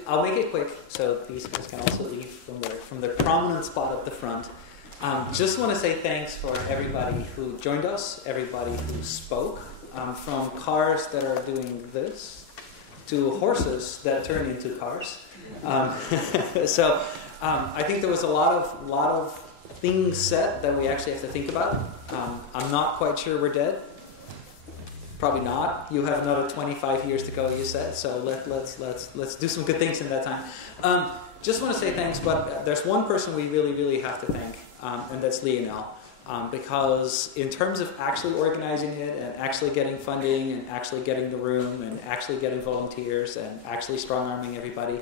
I'll make it quick, so these guys can also leave from their prominent spot at the front. Just want to say thanks for everybody who joined us, everybody who spoke, from cars that are doing this to horses that turn into cars. So I think there was a lot of things said that we actually have to think about. I'm not quite sure we're dead. Probably not. You have another 25 years to go, you said. So let's do some good things in that time. Just want to say thanks, but there's one person we really, really have to thank, and that's Lionel. Because in terms of actually organizing it and actually getting funding and actually getting the room and actually getting volunteers and actually strong-arming everybody,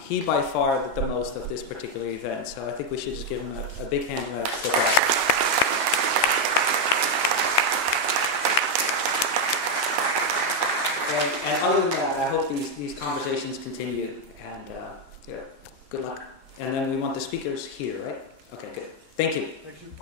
he by far did the most of this particular event. So I think we should just give him a big hand for that. And other than that, I hope these conversations continue. And yeah, good luck. And then we want the speakers here, right? Okay, good. Thank you. Thank you.